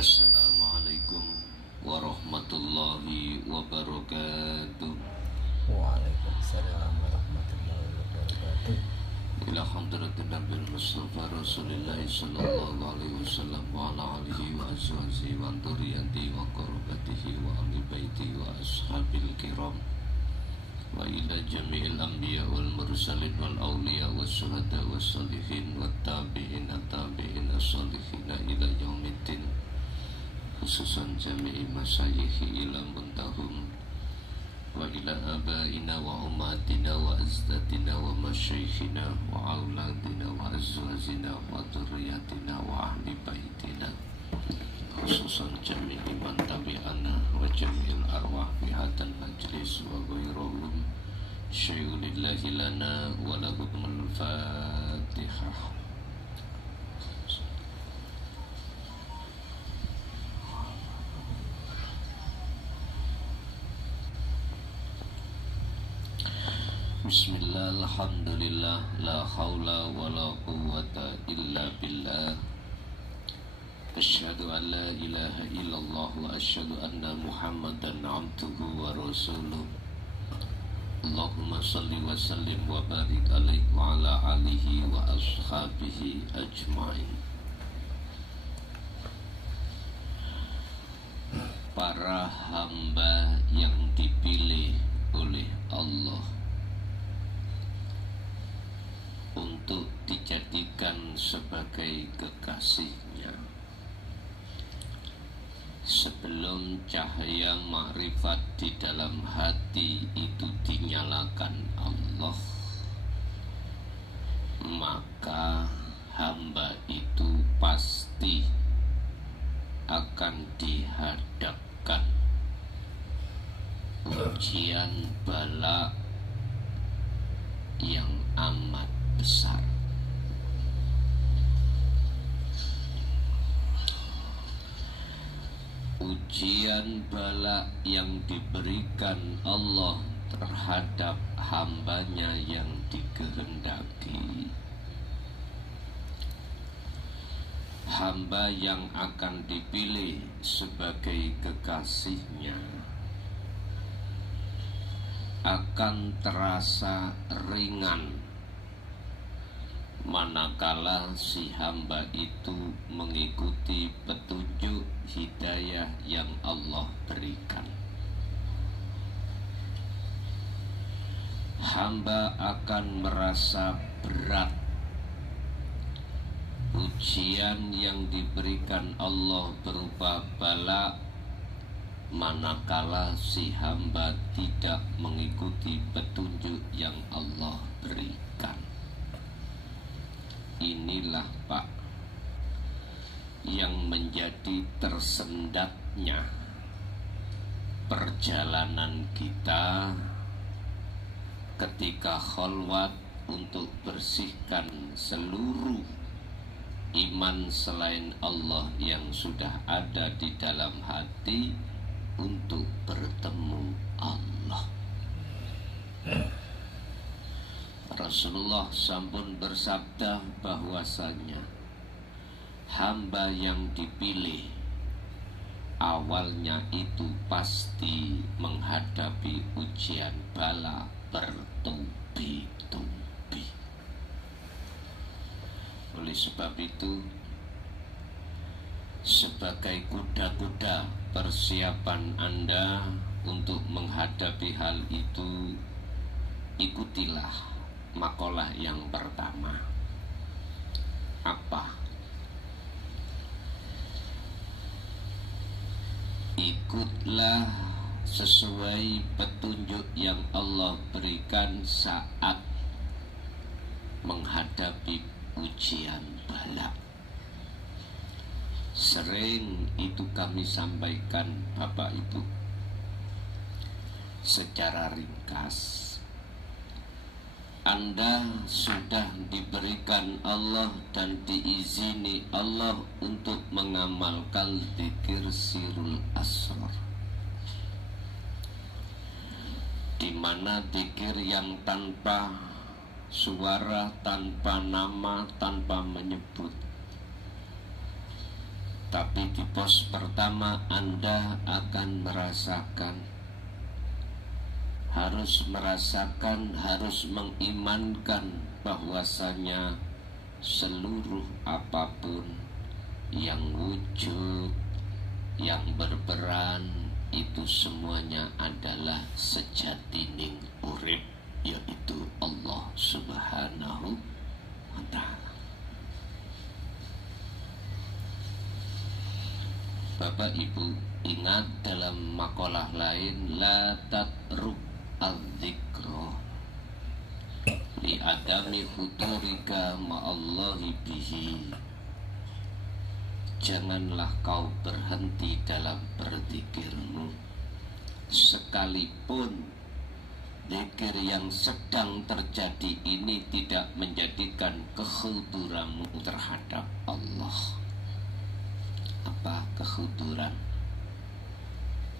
Assalamualaikum warahmatullahi wabarakatuh. Waalaikumsalam warahmatullahi wabarakatuh. Ila hadratin Nabil Mustafa Rasulullah sallallahu alaihi wasallam wa ala alihi wa azwajihi wa dzurriyyatihi wa qurrabatihi wa ahli baiti wa ashabil kiram wa ila jami'il anbiya wal mursalin wal awliya was syuhada was sholihin wat tabi'in as-sholihin ila yaumiddin, khususan jami'i masyayikhi ila muntahum wa ila abaina wa ummatina wa azdatina wa masyayikhina wa auladina wa azwajina wa dzurriyyatina wa ahli baitina, khususan jami'i man tabi'ana wa jami'il arwah fi hadzal majlis wa ghairuhum. Syai'ulillahi lana wa lahumul fatihah. Bismillah, alhamdulillah, la hawla wa la quwwata illa billah. Asyhadu an la ilaha illallah wa asyhadu anna Muhammadan abduhu wa rasuluh. Allahumma salli wa sallim wa barik alaihi wa ala alihi wa ashabihi ajma'in. Para hamba yang dipilih oleh Allah untuk dijadikan sebagai kekasihnya, sebelum cahaya makrifat di dalam hati itu dinyalakan Allah, maka hamba itu pasti akan dihadapkan ujian bala yang amat besar. Ujian bala yang diberikan Allah terhadap hambanya yang dikehendaki, hamba yang akan dipilih sebagai kekasihnya, akan terasa ringan manakala si hamba itu mengikuti petunjuk hidayah yang Allah berikan. Hamba akan merasa berat ujian yang diberikan Allah berupa bala manakala si hamba tidak mengikuti petunjuk yang Allah berikan. Inilah Pak yang menjadi tersendatnya perjalanan kita ketika kholwat untuk bersihkan seluruh iman selain Allah yang sudah ada di dalam hati untuk bertemu Allah. Rasulullah sampun bersabda bahwasanya hamba yang dipilih awalnya itu pasti menghadapi ujian bala bertubi-tubi. Oleh sebab itu, sebagai kuda-kuda persiapan Anda untuk menghadapi hal itu, ikutilah makalah yang pertama. Apa? Ikutlah sesuai petunjuk yang Allah berikan saat menghadapi ujian bala. Sering itu kami sampaikan Bapak Ibu secara ringkas. Anda sudah diberikan Allah dan diizini Allah untuk mengamalkan dzikir sirul asrar, di mana dzikir yang tanpa suara, tanpa nama, tanpa menyebut, Tapi di pos pertama Anda akan harus mengimankan bahwasanya seluruh apapun yang wujud, yang berperan, itu semuanya adalah sejatining urip, yaitu Allah Subhanahu wa ta'ala. Bapak Ibu ingat dalam makalah lain, la tatruk al-dzikra li adami futurika ma'allahi bihi. Janganlah kau berhenti dalam berzikirmu, sekalipun zikir yang sedang terjadi ini tidak menjadikan kekhuduranmu terhadap Allah. Apa kekhuduran?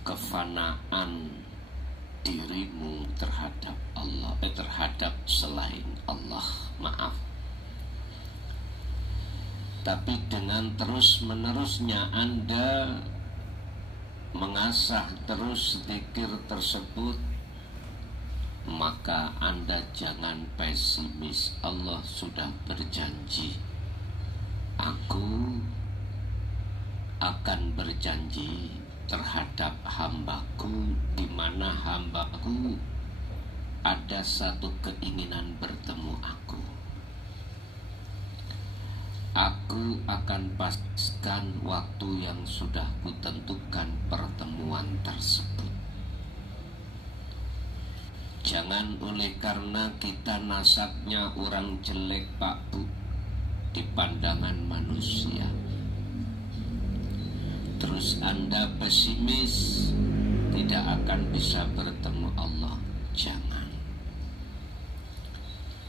Kefanaan dirimu terhadap Allah, terhadap selain Allah. Maaf. Tapi dengan terus-menerusnya Anda mengasah terus zikir tersebut, maka Anda jangan pesimis. Allah sudah berjanji, aku akan berjanji terhadap hambaku, di mana hambaku ada satu keinginan bertemu aku. Aku akan pastikan waktu yang sudah kutentukan pertemuan tersebut. Jangan oleh karena kita nasabnya orang jelek, Pak Bu, di pandangan manusia, terus Anda pesimis, tidak akan bisa bertemu Allah. Jangan.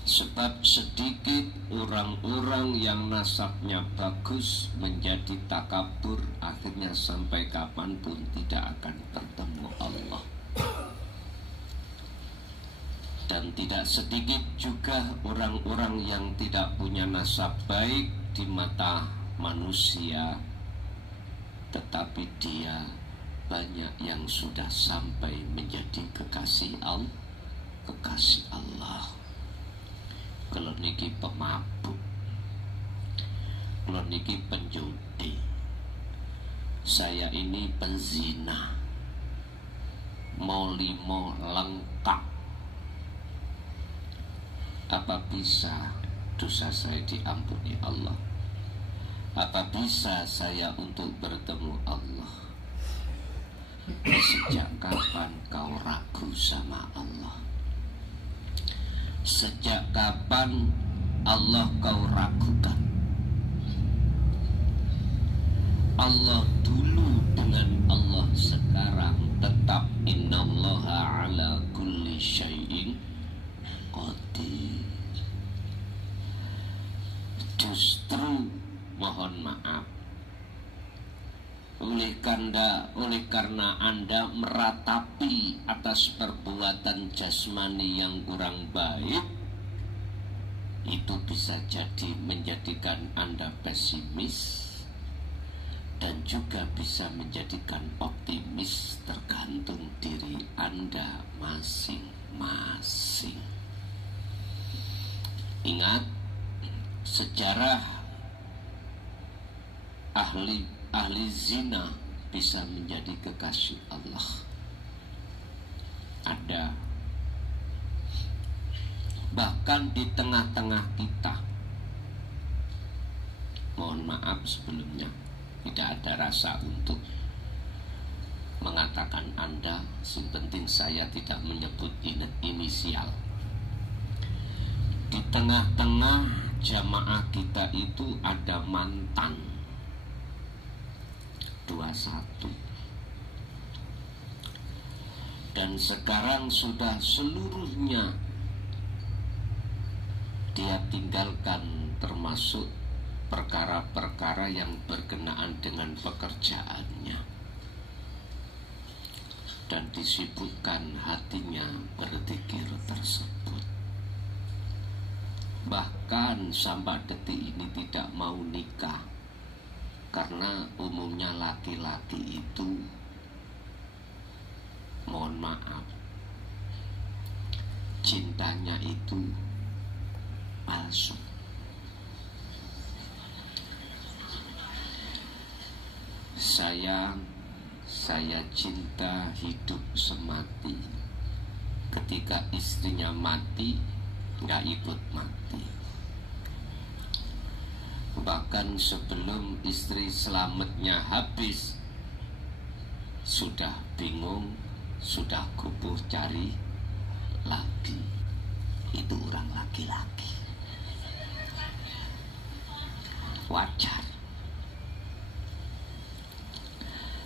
Sebab sedikit orang-orang yang nasabnya bagus menjadi takabur, akhirnya sampai kapanpun tidak akan bertemu Allah. Dan tidak sedikit juga orang-orang yang tidak punya nasab baik di mata manusia, tetapi dia banyak yang sudah sampai menjadi kekasih Allah. Kalau niki pemabuk, kalau niki penjudi, saya ini penzina, mau limo lengkap. Apa bisa dosa saya diampuni Allah? Apa bisa saya untuk bertemu Allah? Sejak kapan kau ragu sama Allah? Sejak kapan Allah kau ragukan? Allah dulu dengan Allah sekarang tetap innallaha ala kulli syai'in qadir. Justru mohon maaf, oleh karena Anda meratapi atas perbuatan jasmani yang kurang baik, itu bisa jadi menjadikan Anda pesimis dan juga bisa menjadikan optimis, tergantung diri Anda masing-masing. Ingat, sejarah ahli zina bisa menjadi kekasih Allah. Ada. Bahkan di tengah-tengah kita, mohon maaf sebelumnya, tidak ada rasa untuk mengatakan Anda, yang penting saya tidak menyebut inisial. Di tengah-tengah jamaah kita itu ada mantan 21, dan sekarang sudah seluruhnya dia tinggalkan, termasuk perkara-perkara yang berkenaan dengan pekerjaannya, dan disibukkan hatinya berzikir tersebut. Bahkan sampai detik ini tidak mau nikah. Karena umumnya laki-laki itu, mohon maaf, cintanya itu palsu. Saya cinta hidup semati. Ketika istrinya mati, nggak ikut mati. Bahkan sebelum istri selamatnya habis, sudah bingung, sudah kubuh cari lagi. Itu orang laki-laki. Wajar.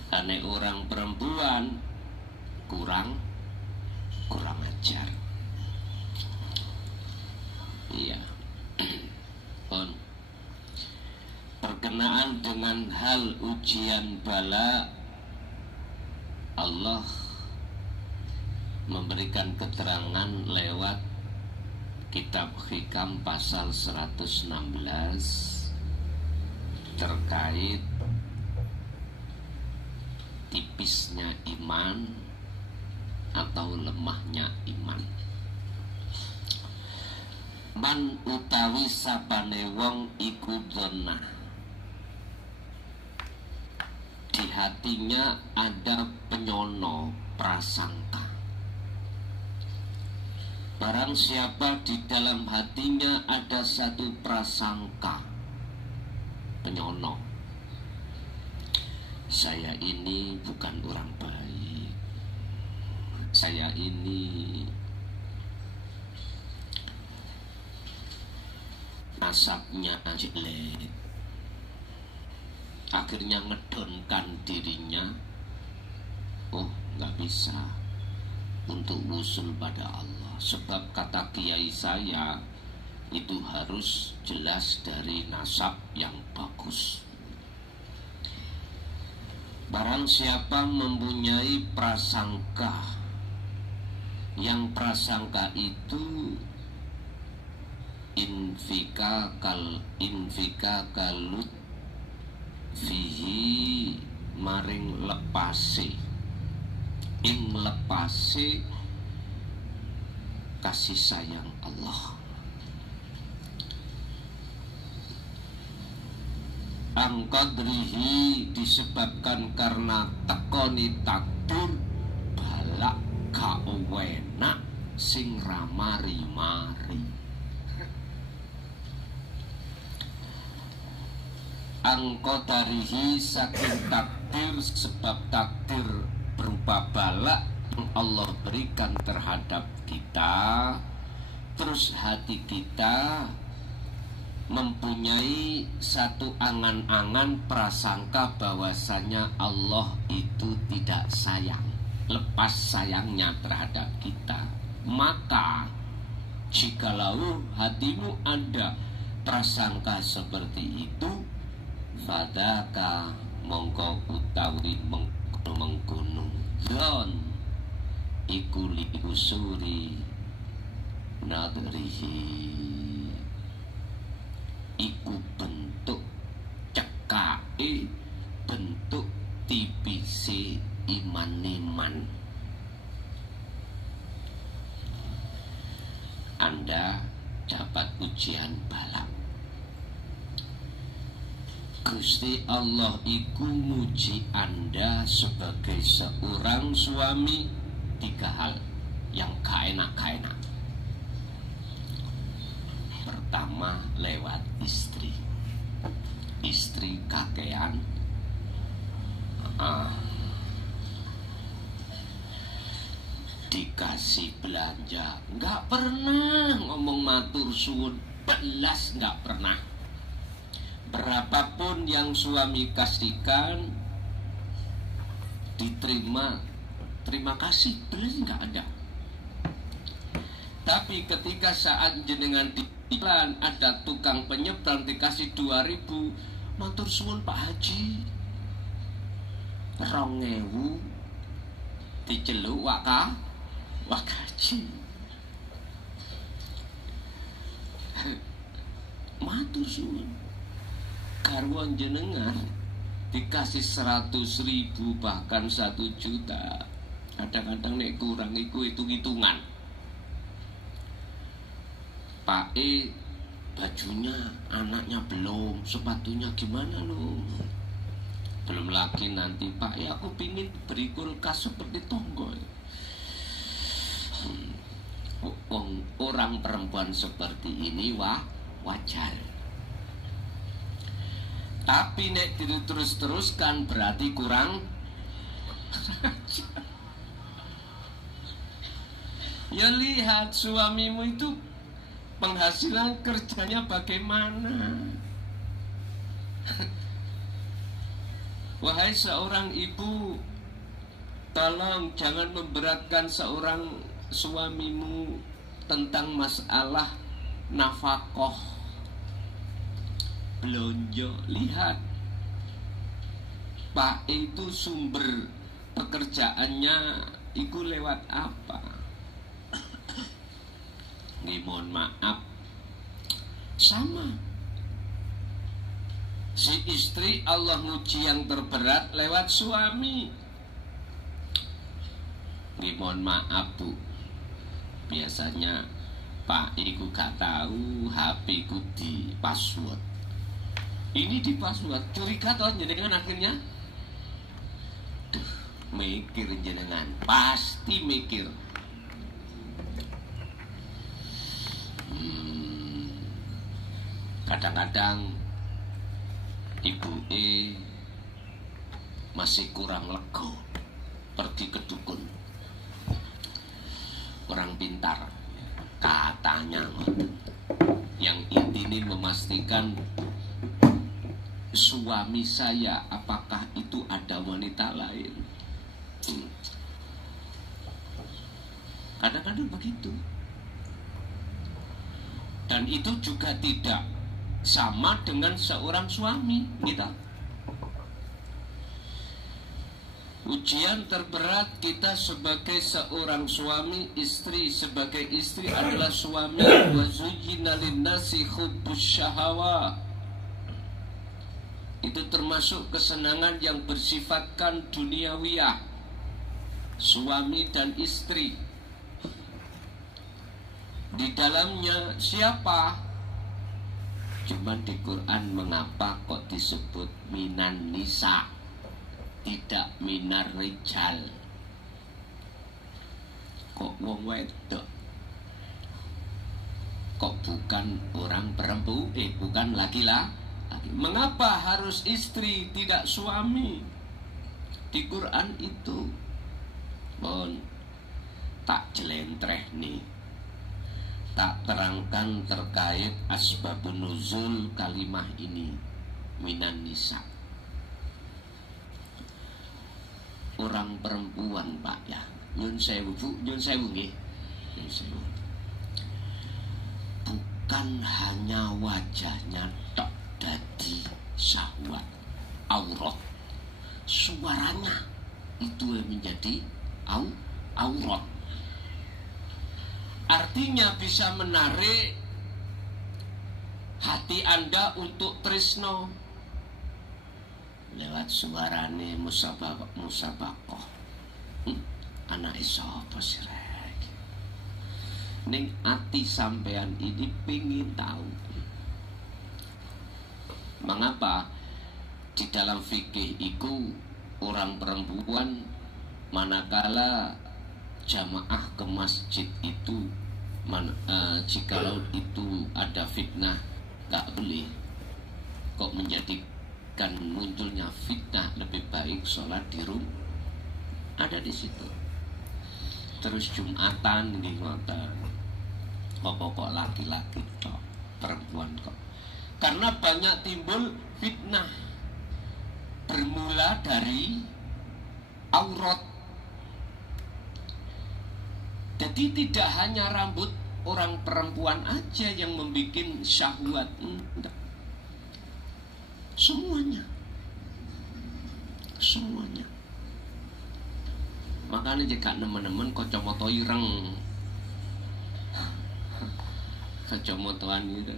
Aneh orang perempuan kurang ajar. Iya. Berkenaan dengan hal ujian bala, Allah memberikan keterangan lewat kitab Hikam pasal 116 terkait tipisnya iman atau lemahnya iman. Man utawi sapane wong iku dzannah, di hatinya ada penyono prasangka. Barang siapa di dalam hatinya ada satu prasangka, penyono, saya ini bukan orang baik, saya ini nasabnya jelek, akhirnya ngedonkan dirinya. Oh, nggak bisa untuk usul pada Allah, sebab kata kiai saya itu harus jelas dari nasab yang bagus. Barang siapa mempunyai prasangka, yang prasangka itu infika kalut fihi maring lepase, ing lepase kasih sayang Allah. Angkadrihi disebabkan karena tekoni takdir balak kauwenak sing ramari-mari. Angkadarihi saking takdir, sebab takdir berupa balak yang Allah berikan terhadap kita, terus hati kita mempunyai satu angan-angan prasangka bahwasanya Allah itu tidak sayang, lepas sayangnya terhadap kita. Maka jikalau hatimu ada prasangka seperti itu, fadaka mongko utawi menggunung zon iku li usuri nadrihi, iku bentuk cekake, bentuk tipisi iman-iman. Anda dapat ujian balak, Gusti Allah iku muji Anda sebagai seorang suami 3 hal yang gak enak. Pertama, lewat istri kakean, dikasih belanja nggak pernah ngomong matur suwun, belas nggak pernah. Berapapun yang suami kasihkan diterima, terima kasih, belas nggak ada. Tapi ketika saat jenengan di iklan ada tukang penyeberang dikasih 2.000, matur suwun Pak Haji, 2.000 diceluk wakaji. Matur suwun garwan jenengan dikasih 100.000 bahkan 1 juta. Kadang-kadang nek kurang iku hitung-hitungan. Pak bajunya anaknya belum, sepatunya gimana lo? Belum lagi nanti Pak aku pingin beri kulkas seperti Tonggo. Orang perempuan seperti ini wajar. Tapi nek terus-teruskan berarti kurang. Ya lihat suamimu itu penghasilan kerjanya bagaimana. Wahai seorang ibu, tolong jangan memberatkan seorang suamimu tentang masalah nafkah, belanja. Lihat Pak itu sumber pekerjaannya itu lewat apa? Mohon maaf, sama si istri Allah nguji yang terberat lewat suami. Mohon maaf Bu, biasanya Pak iku gak tahu HP ku di password. Ini di password, curiga toh jenengan akhirnya. Duh, mikir jenengan, pasti mikir. Kadang-kadang ibu masih kurang lego, pergi ke dukun. Orang pintar katanya, yang ini memastikan suami saya apakah itu ada wanita lain. Kadang-kadang begitu. Dan itu juga tidak sama dengan seorang suami kita. Ujian terberat kita sebagai seorang suami, istri sebagai istri adalah suami. Wa zuyyina linnasi hubbus syahawah. Itu termasuk kesenangan yang bersifatkan duniawiyah. Suami dan istri. Di dalamnya siapa? Cuma di Quran mengapa kok disebut minan nisa, tidak minar rijal? Kok wong wedok? Kok bukan orang perempuan? Bukan laki-laki. Mengapa harus istri tidak suami? Di Quran itu bon tak jelentreh nih, tak terangkan terkait asbabun nuzul kalimah ini minan nisa. Orang perempuan Pak ya, nyun sewu Bu, nyun sewu nggih. Nyun sewu. Bukan hanya wajahnya tok dadi syahwat, aurat. Suaranya itu yang menjadi aurat. Artinya bisa menarik hati Anda untuk tresno lewat suarane musabakoh. Anak sapa sih rek? Ning ati sampean ini pingin tahu. Mengapa di dalam fikih itu orang perempuan manakala jamaah ke masjid itu jikalau itu ada fitnah gak boleh, kok menjadikan munculnya fitnah lebih baik sholat di rumah ada di situ. Terus Jumatan di ngoten kok laki-laki kok perempuan kok, karena banyak timbul fitnah bermula dari aurat. Jadi tidak hanya rambut orang perempuan aja yang membuat syahwat, enggak. Semuanya. Makanya jika nemen-nemen kacamata ireng, kacamataan itu,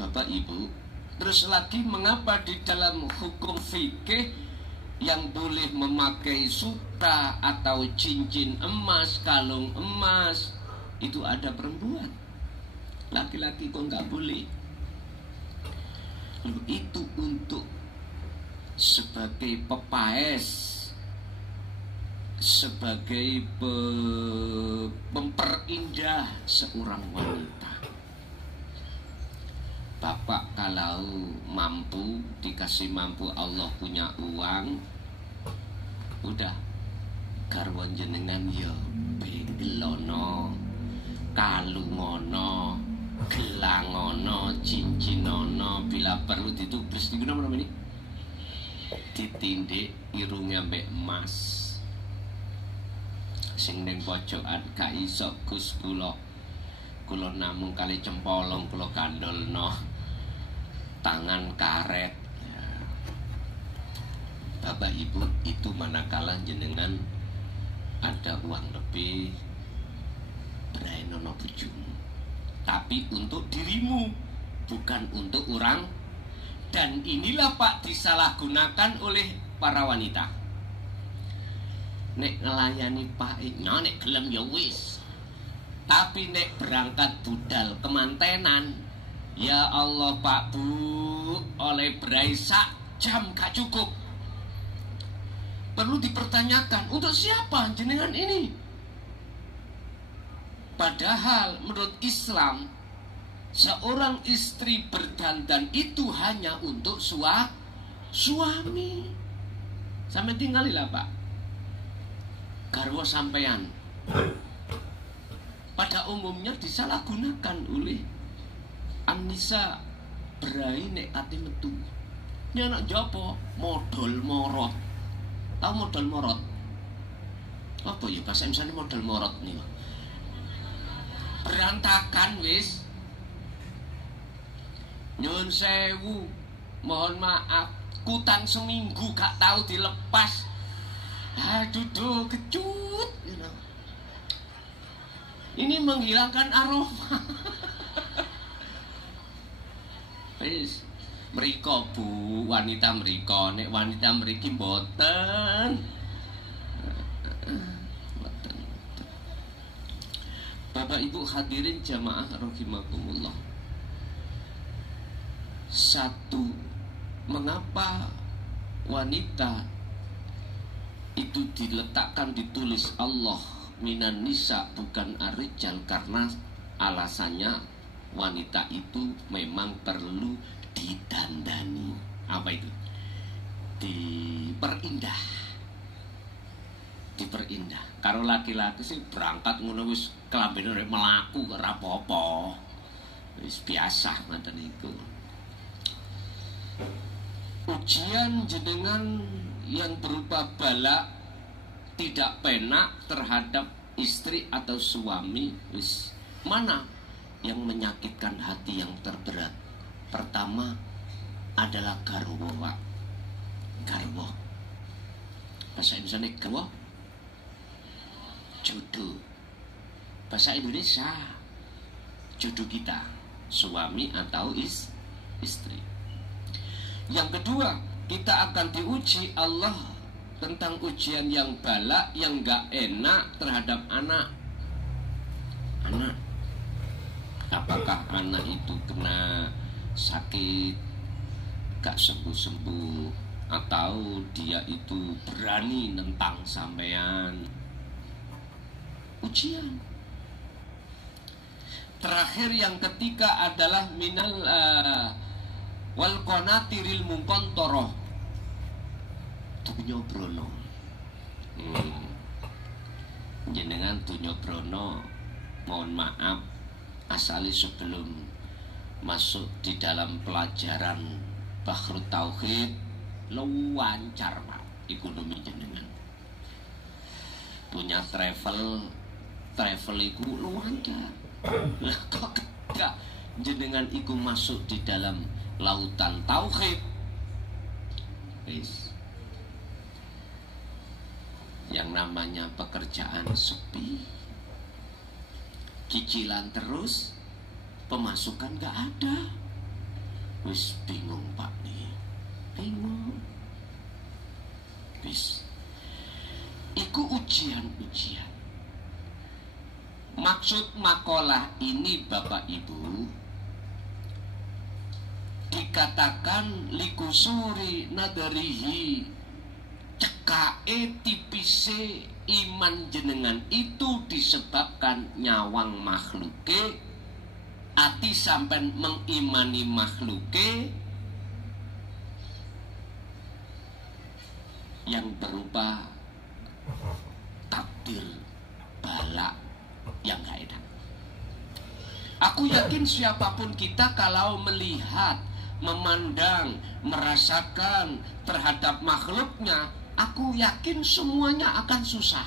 Bapak Ibu Terus lagi, mengapa di dalam hukum fikih yang boleh memakai sutra atau cincin emas, kalung emas, itu ada perempuan. Laki-laki kok nggak boleh? Lalu itu untuk sebagai pepaes, sebagai memperindah seorang wanita. Bapak kalau mampu, dikasih mampu, Allah punya uang, udah garwan jenengan ya begelono, kalungono, gelangono, cincinono, bila perlu ditubis di guna ini, ditindik irungnya mbek emas. Sing ning pojokan gak iso Gus kula namung kali cempolong kula kandolno tangan karet. Ya. Bapak Ibu, itu manakala jenengan ada uang lebih, brainono bojomu, tapi untuk dirimu, bukan untuk orang. Dan inilah Pak disalahgunakan oleh para wanita. Nek ngelayani Pak, nek gelem ya wis. Tapi nek berangkat budal kemantenan, ya Allah Pak Bu, oleh berai sak jam gak cukup. Perlu dipertanyakan, untuk siapa jenengan ini? Padahal menurut Islam, seorang istri berdandan itu hanya untuk suami. Sampai tinggalilah Pak, garwa sampean pada umumnya disalahgunakan oleh Anissa berai nek ati metu. Ini anak jopo modal morot. Tahu modal morot? Apa ya bahasa Indonesia modal morot nih? Berantakan wis. Nyun sewu, mohon maaf, kutang seminggu gak tahu dilepas. Aduh, kecut, you know. Ini menghilangkan aroma. Wis, mriko Bu, wanita mriko, nek wanita mriki mboten. Bapak Ibu hadirin jamaah rahimakumullah. Satu, mengapa wanita itu diletakkan, ditulis Allah minan nisa bukan ar-rijal? Karena alasannya wanita itu memang perlu didandani. Apa itu? Diperindah. Kalau laki-laki sih berangkat ngono wis kelambine melaku ora apa-apa. Wis biasa ngoten niku. Ujian jenengan yang berupa bala tidak penak terhadap istri atau suami, wis mana yang menyakitkan hati yang terberat? Pertama adalah garwa, Pak. Garwa. Bahasa Indonesia garwa, jodoh. Bahasa Indonesia jodoh kita, suami atau istri. Yang kedua, kita akan diuji Allah tentang ujian yang bala, yang gak enak terhadap anak. Apakah anak itu kena sakit gak sembuh-sembuh, atau dia itu berani nentang sampean. Ujian. Terakhir yang ketiga adalah minal wal qanatiril munqantoroh, dunya brono. Jenengan dunya brono, mohon maaf, asali sebelum masuk di dalam pelajaran Bahrut Tauhid lancar Pak ekonomi jenengan. Punya travel iku lancar. Lah kok gak jenengan iku masuk di dalam lautan tauhid, yang namanya pekerjaan sepi, cicilan terus, pemasukan gak ada. Wis bingung Pak nih. Bingung. Wis. Iku ujian-ujian. Maksud makalah ini Bapak Ibu, dikatakan likusuri nadarihi, cekae tipise iman jenengan itu disebabkan nyawang makhluke, ati sampai mengimani makhluke yang berupa takdir balak yang gak enak. Aku yakin siapapun kita kalau melihat, memandang, merasakan terhadap makhluknya, aku yakin semuanya akan susah,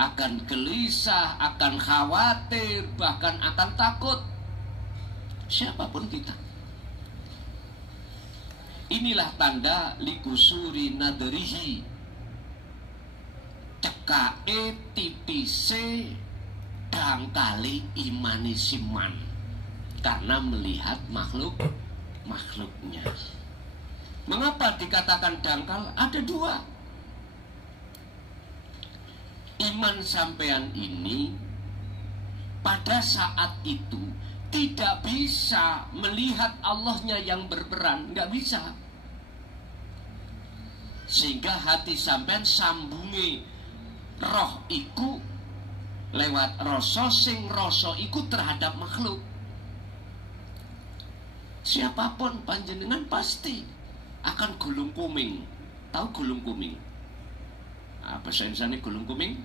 akan gelisah, akan khawatir, bahkan akan takut. Siapapun kita. Inilah tanda likusuri nadrihi, cekae tipise dangkali imani siman, karena melihat makhluknya. Mengapa dikatakan dangkal? Ada dua. Iman sampean ini pada saat itu tidak bisa melihat Allahnya yang berperan, nggak bisa. Sehingga hati sampean sambungi roh iku lewat rasa, sing rasa iku terhadap makhluk. Siapapun panjenengan pasti akan gulung kuming. Tahu gulung kuming? Apa bahasa Indonesia gulung kuming?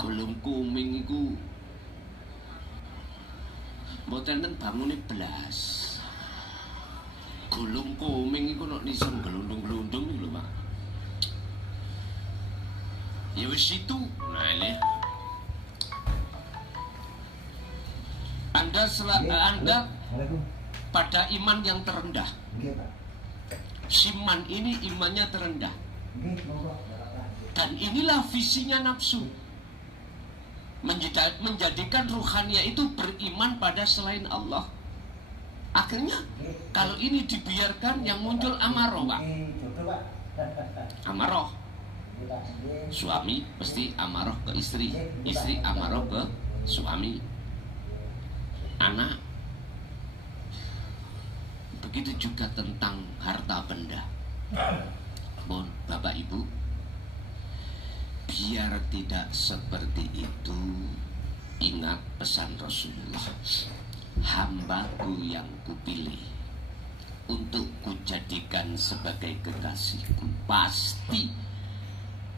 Gulung kuming iku mboten bangune blas. Gulung kuming iku nek nisen glundung-glundung lho, Pak. Ya wis itu. Nah, ini Anda pada iman yang terendah. Siman ini imannya terendah. Dan inilah visinya nafsu, menjadikan ruhania itu beriman pada selain Allah. Akhirnya kalau ini dibiarkan, yang muncul amarah, Pak. Amarah. Suami pasti amarah ke istri, istri amarah ke suami, anak. Begitu juga tentang harta benda. Mohon Bapak Ibu, biar tidak seperti itu, ingat pesan Rasulullah, hambaku yang kupilih untuk kujadikan sebagai kekasihku, pasti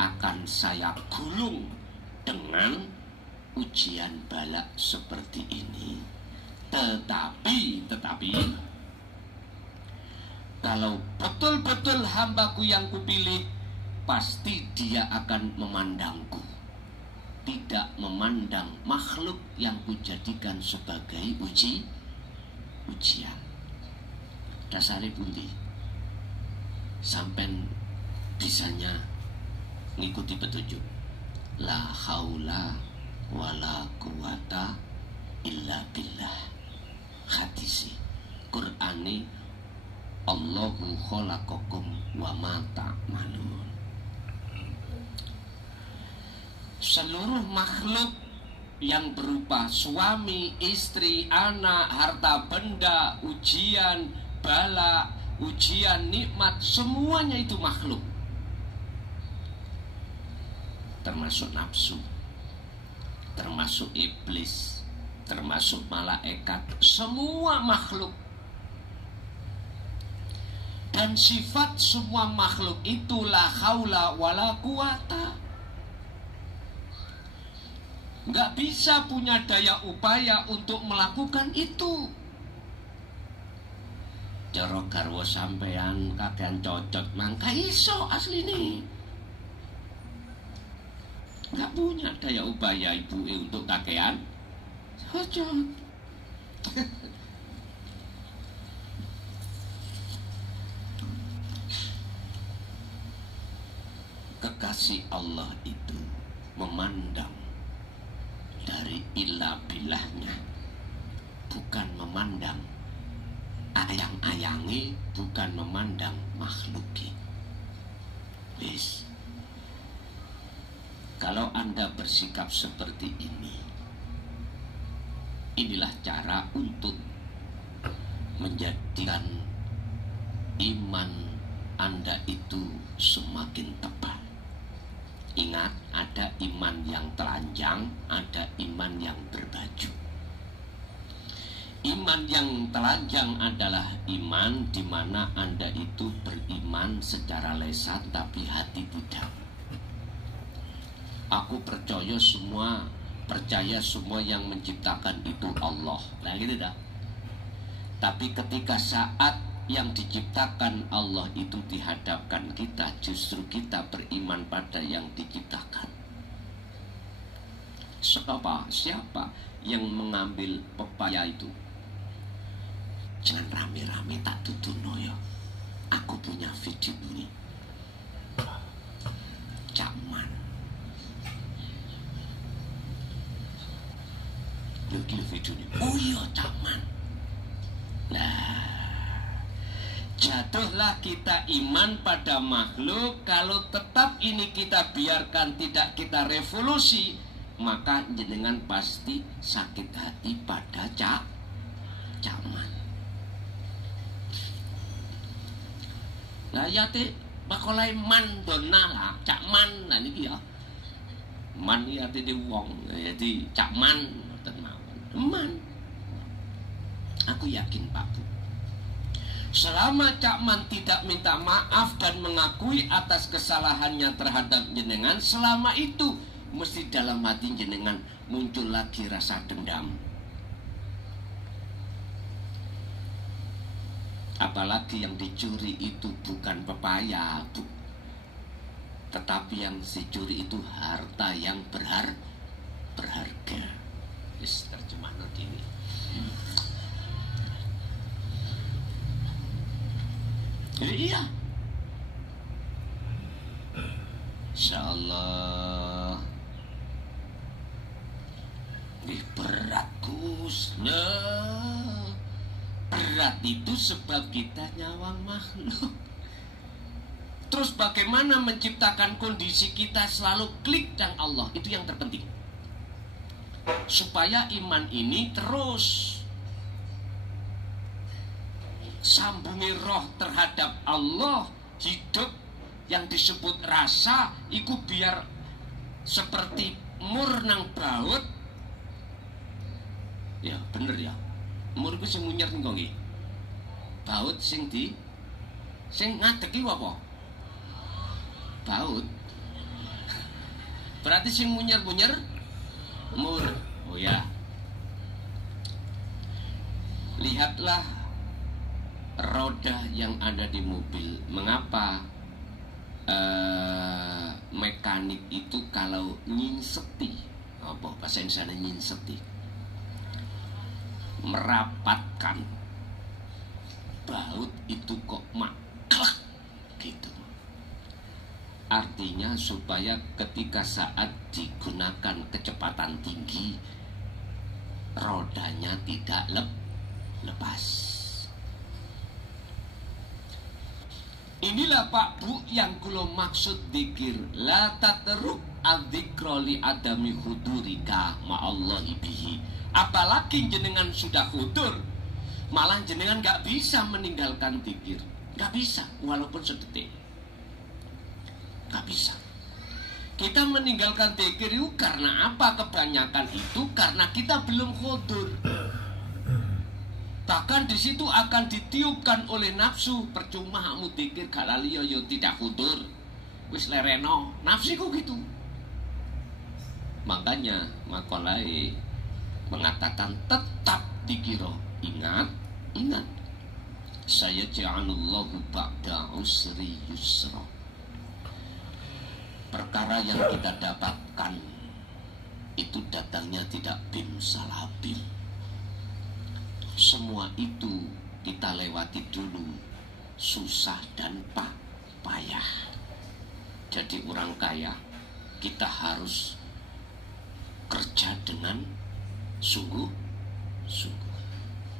akan saya gulung dengan ujian balak seperti ini. Tetapi kalau betul-betul hambaku yang kupilih, pasti dia akan memandangku, tidak memandang makhluk yang kujadikan sebagai ujian. Dasare pundi sampai bisanya ngikuti petunjuk la haula wala quwata illa billah. Hadisi Qur'ani Allahu khalaqakum wa ma ta'malun. Seluruh makhluk yang berupa suami, istri, anak, harta benda, ujian bala, ujian nikmat, semuanya itu makhluk. Termasuk nafsu, termasuk iblis, termasuk malaikat, semua makhluk. Dan sifat semua makhluk itu la haula wala quwata. Nggak bisa punya daya upaya untuk melakukan itu. Cara garwa sampean kakean cocot mangka iso asli nih. Nggak punya daya upaya ibu untuk kakean cocot. Kekasih Allah itu memandang dari illa bilahnya, bukan memandang ayang-ayangi, bukan memandang makhluki. Wis, kalau Anda bersikap seperti ini, inilah cara untuk menjadikan iman Anda itu semakin tepat. Ingat, ada iman yang telanjang, ada iman yang berbaju. Iman yang telanjang adalah iman di mana Anda itu beriman secara lisan tapi hati tidak. Aku percaya semua yang menciptakan itu Allah. Nah gitu dah. Tapi ketika saat yang diciptakan Allah itu dihadapkan kita, justru kita beriman pada yang diciptakan. Siapa yang mengambil pepaya itu? Jangan rame-rame tak tutuno ya. Aku punya video ini. Cak Man. Lihat video ini. Oh iya, Cak Man. Nah, jatuhlah kita iman pada makhluk. Kalau tetap ini kita biarkan, tidak kita revolusi, maka jenengan pasti sakit hati pada Cak Man. Lah ya te bakolai man donala Cak Man. Nah niki ya. Man iki artine wong. Jadi Cak Man mboten mawon. Man. Aku yakin Pak Bu, selama Cak Man tidak minta maaf dan mengakui atas kesalahannya terhadap jenengan, selama itu mesti dalam hati jenengan muncul lagi rasa dendam. Apalagi yang dicuri itu bukan pepaya, Bu, tetapi yang dicuri itu harta yang berharga. Is terjemah nanti ini. Jadi iya, insyaallah ini berat Gus. Nah, berat itu sebab kita nyawang makhluk. Terus bagaimana menciptakan kondisi kita selalu klik dan Allah, itu yang terpenting. Supaya iman ini terus sambungi roh terhadap Allah, hidup yang disebut rasa iku biar seperti mur nang baut. Ya bener ya, mur iku sing munyer ning nggih. Baut sing ngadeki apa? Baut. Berarti sing munyer-munyer mur. Oh ya. Lihatlah roda yang ada di mobil. Mengapa mekanik itu kalau nyinseti, apa bahasa Indonesia nyinseti, merapatkan baut itu kok maklak gitu. Artinya supaya ketika saat digunakan kecepatan tinggi, rodanya tidak lepas. Inilah Pak Bu yang kula maksud dzikir. La tatruk adzikra li adami hudurika ma'allahi bihi. Apalagi jenengan sudah hudur, malah jenengan gak bisa meninggalkan dzikir. Gak bisa, walaupun sedetik. Gak bisa. Kita meninggalkan dzikir itu karena apa? Kebanyakan itu karena kita belum hudur. Bahkan di situ akan ditiupkan oleh nafsu. Percuma kamu dzikir gak lali yo tidak hudur. Wis lereno, nafsiku gitu. Makanya makolai mengatakan tetap dikira. Ingat. Saya ja'alullahu ba'da usri yusra. Perkara yang kita dapatkan itu datangnya tidak bim salah bim. Semua itu kita lewati dulu, susah dan payah. Jadi orang kaya, kita harus kerja dengan sungguh-sungguh.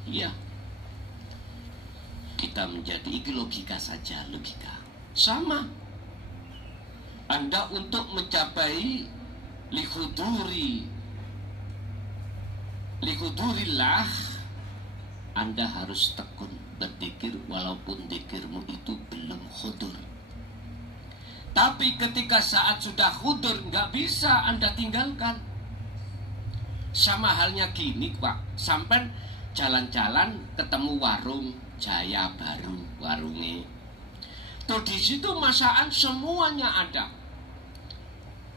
Iya, kita menjadi, ini logika saja, logika. Sama, Anda untuk mencapai likudurillah, Anda harus tekun berzikir walaupun zikirmu itu belum khudur. Tapi ketika saat sudah khudur, nggak bisa Anda tinggalkan. Sama halnya gini Pak, sampai jalan-jalan ketemu warung Jaya Baru, warungnya. Tuh di situ masakan semuanya ada.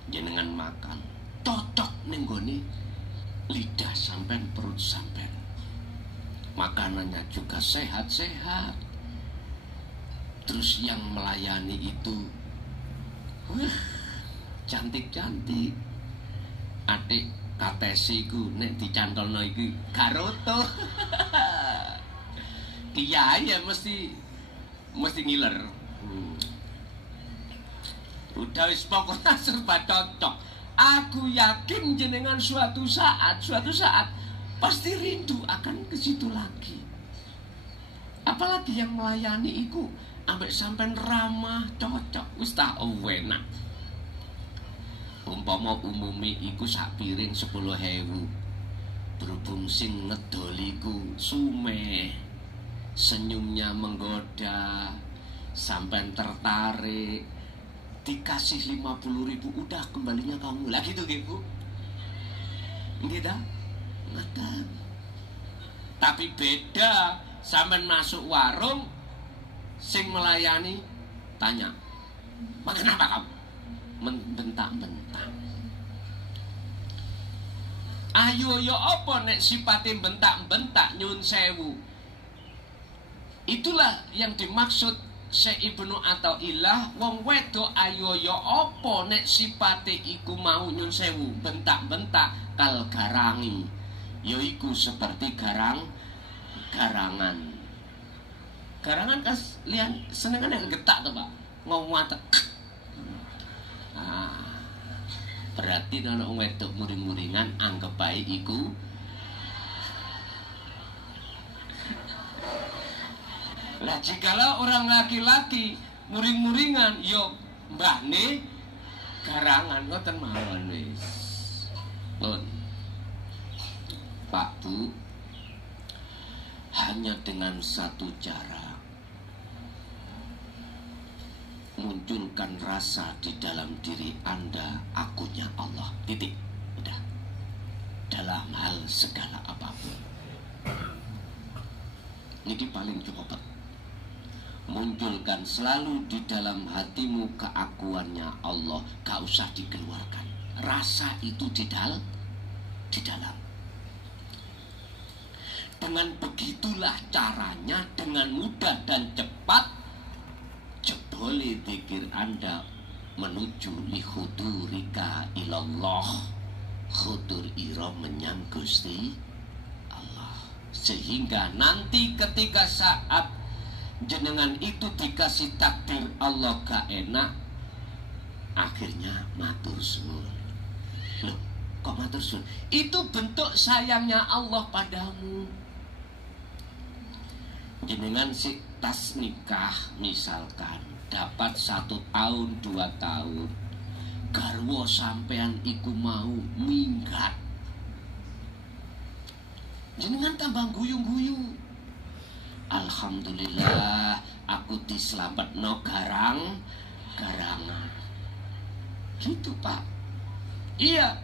Jenengan makan, cocok nenggone lidah sampai perut sampai. Makanannya juga sehat-sehat. Terus yang melayani itu cantik-cantik. Adik katesi ku nek dicantolno iki garoto. Kiai ya mesti ngiler. Udah wis pokoknya serba cocok. Aku yakin jenengan suatu saat pasti rindu akan ke situ lagi. Apalagi yang melayani iku ambek sampean ramah, cocok, wis tak enak. Umpama umumi iku sak piring 10.000. Berhubung sing ngedoliku sumeh, senyumnya menggoda, sampean tertarik, dikasih 50.000, udah kembalinya kamu lagi tuh Bu. Nggih dah. Ngaten. Tapi beda sampean masuk warung, sing melayani tanya, "Makan apa kamu?" Bentak-bentak. Ayo yo apa nek sipatin bentak-bentak nyun sewu. Itulah yang dimaksud Syekh Ibnu Athaillah, wong wedok ayo yo apa nek sipate iku mau nyun sewu bentak-bentak kal garangi. Yaiku seperti garangan. Garangan kas lian senengan yang getak tuh Pak. Ngomong berarti kalau wedok muring-muringan anggap baik iku lah. Jikalau orang laki-laki muring-muringan yo mbahne garangan ngoten mawon wis. Pun Pak Bu, hanya dengan satu cara, munculkan rasa di dalam diri Anda, akunya Allah. Titik. Udah. Dalam hal segala apapun. Ini paling cukup. Munculkan selalu di dalam hatimu keakuannya Allah. Gak usah dikeluarkan. Rasa itu di dalam. Dengan begitulah caranya, dengan mudah dan cepat jebole zikir Anda menuju li khudurika ilallah, khudur ira menyang Gusti Allah. Sehingga nanti ketika saat jenengan itu dikasih takdir Allah gak enak, akhirnya matur suwun. Loh, kok matur suwun? Itu bentuk sayangnya Allah padamu. Jenengan si tas nikah misalkan dapat 1 tahun 2 tahun, garwo sampean iku mau minggat, jenengan tambah guyu-guyu, alhamdulillah aku diselametno garangan gitu Pak. Iya,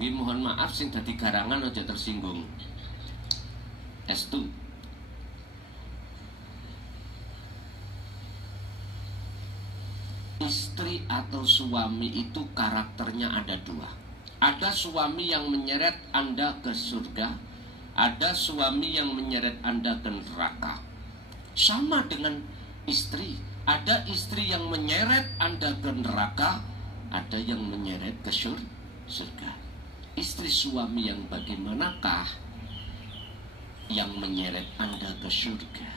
mohon maaf sing dadi garangan aja tersinggung. Estu istri atau suami itu karakternya ada 2. Ada suami yang menyeret Anda ke surga, ada suami yang menyeret Anda ke neraka. Sama dengan istri, ada istri yang menyeret Anda ke neraka, ada yang menyeret ke surga. Istri suami yang bagaimanakah yang menyeret Anda ke surga?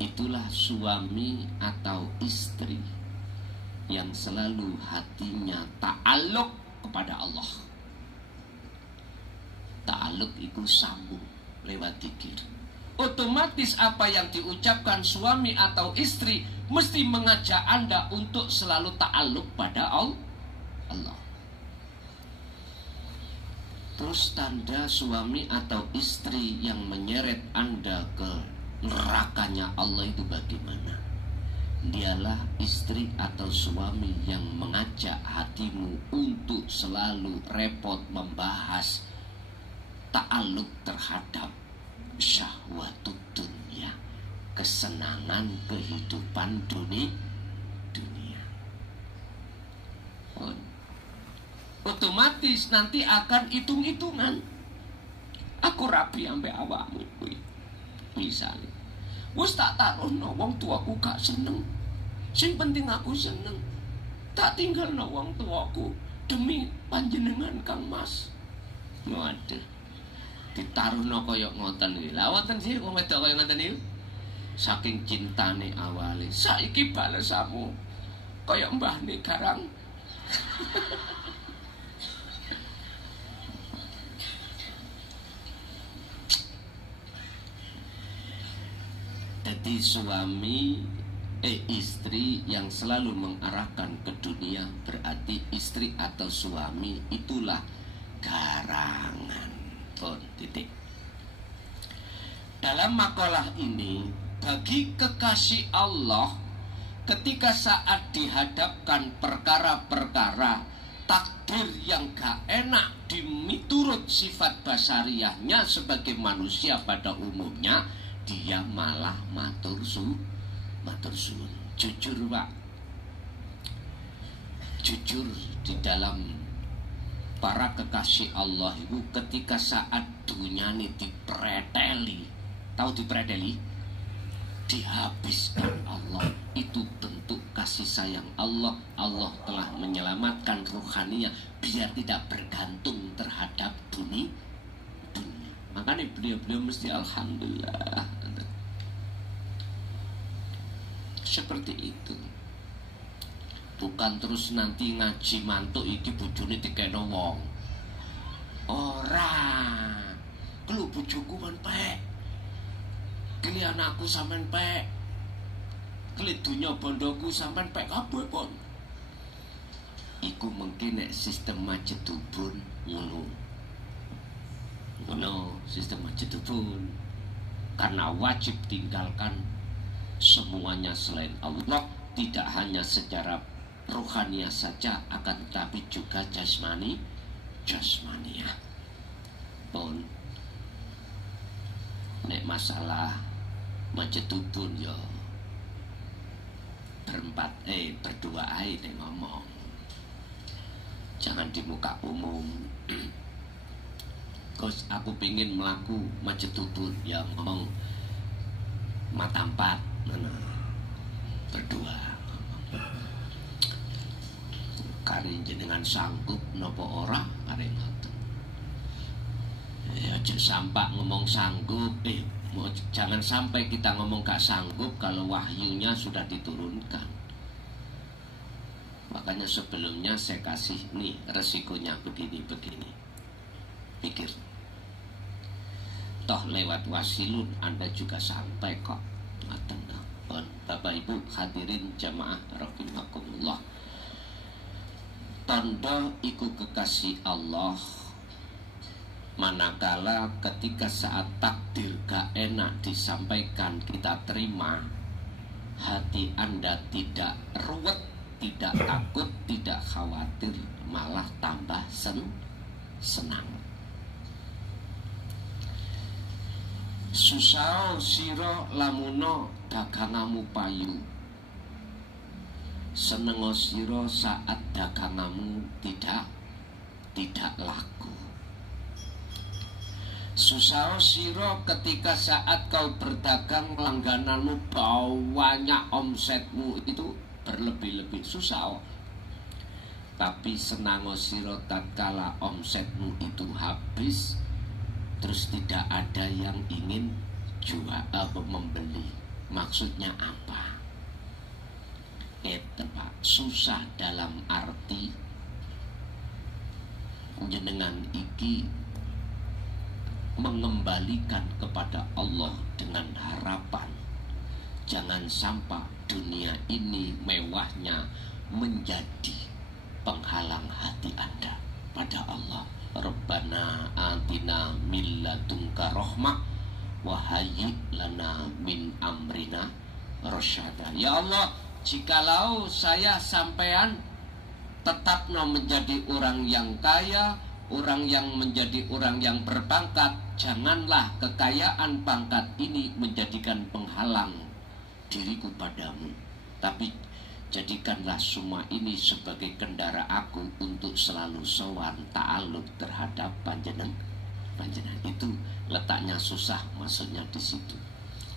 Itulah suami atau istri yang selalu hatinya ta'alluq kepada Allah. Ta'alluq itu sambung lewat zikir. Otomatis apa yang diucapkan suami atau istri mesti mengajak Anda untuk selalu ta'alluq pada Allah. Terus tanda suami atau istri yang menyeret Anda ke nerakanya Allah itu bagaimana? Dialah istri atau suami yang mengajak hatimu untuk selalu repot membahas ta'alluq terhadap syahwatud dunia, kesenangan kehidupan dunia. Otomatis nanti akan hitung-hitungan. Aku rapi ambek awakmu kuwi. Misalnya, wis tak taruhno wong tuaku gak seneng. Sing penting aku seneng. Tak tinggalno wong tuaku demi panjenengan Kang Mas. Waduh. Ditaruhno kaya ngoten iki. Lah wonten sih wong wedok kaya ngoten iki. Saking cintane awale, saiki balesamu kaya mbahne garang. Jadi suami istri yang selalu mengarahkan ke dunia, berarti istri atau suami itulah garangan. Titik. Dalam makalah ini, bagi kekasih Allah, ketika saat dihadapkan perkara-perkara takdir yang gak enak miturut sifat basariahnya sebagai manusia pada umumnya, dia malah matur suwun. Jujur Pak, jujur di dalam para kekasih Allah itu ketika saat dunia ini dipreteli, tahu dipreteli, dihabiskan Allah, itu bentuk kasih sayang Allah. Allah telah menyelamatkan ruhaninya biar tidak bergantung terhadap dunia. Makanya beliau mesti alhamdulillah. Seperti itu. Bukan terus nanti ngaji mantuk iki bojone dikeno wong. Ora. Kelu bojoku men pek. Keli anakku sampean pek. Keli dunya bondoku sampean pek kabeh pon. Iku mungkin nek sistem majedubun ngono. Sistem majedubun. Karena wajib tinggalkan semuanya selain Allah, tidak hanya secara rohania saja, akan tetapi juga jasmania. Pun nek masalah majedubun yo berdua aja ngomong, jangan di muka umum. Terus aku pingin melaku majedubun ya ngomong mata empat, berdua. Kari jenengan sanggup nopo ora kari ngoten. Ya sampak ngomong sanggup, jangan sampai kita ngomong gak sanggup kalau wahyunya sudah diturunkan. Makanya sebelumnya saya kasih nih resikonya begini. Pikir. Toh lewat wasilun Anda juga sampai kok. Bapak Ibu hadirin jamaah rahimakumullah. Tanda iku kekasih Allah manakala ketika saat takdir gak enak disampaikan kita terima, hati Anda tidak ruwet, tidak takut, tidak khawatir, malah tambah senang. Susah siro lamuno dagangamu payu, seneng siro saat dagangamu tidak laku. Susah siro ketika saat kau berdagang langgananmu banyak, omsetmu itu berlebih-lebih. Susah. Tapi senang siro tatkala omsetmu itu habis, terus tidak ada yang ingin jual atau membeli. Maksudnya apa? Pak, susah dalam arti jenengan iki mengembalikan kepada Allah dengan harapan jangan sampai dunia ini mewahnya menjadi penghalang hati Anda pada Allah. Rabbana atina min ladunka rahmah wa hayyi lana min amrina rasyada. Ya Allah, jikalau saya sampean tetap menjadi orang yang kaya, orang yang menjadi orang yang berpangkat, janganlah kekayaan pangkat ini menjadikan penghalang diriku padamu, tapi jadikanlah semua ini sebagai kendara aku untuk selalu sowan ta'aluk terhadap panjenengan. Itu letaknya susah, maksudnya di situ.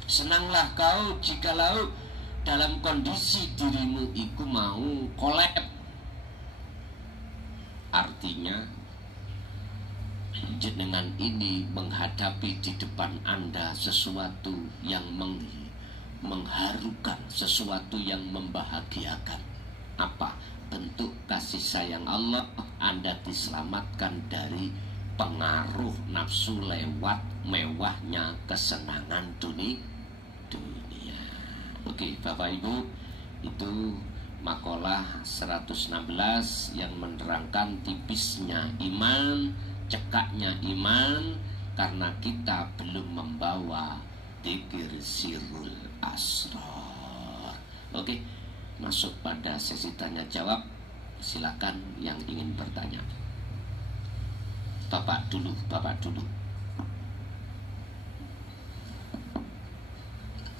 Senanglah kau jikalau dalam kondisi dirimu itu mau kolab. Artinya jenengan ini menghadapi di depan Anda sesuatu yang mengharukan, sesuatu yang membahagiakan. Apa? Bentuk kasih sayang Allah. Anda diselamatkan dari pengaruh nafsu lewat mewahnya kesenangan dunia. Oke, Bapak Ibu, itu makalah 116 yang menerangkan tipisnya iman, cekaknya iman, karena kita belum membawa dzikir sirrul asrar. Oke, masuk pada sesi tanya jawab. Silakan yang ingin bertanya. Bapak dulu.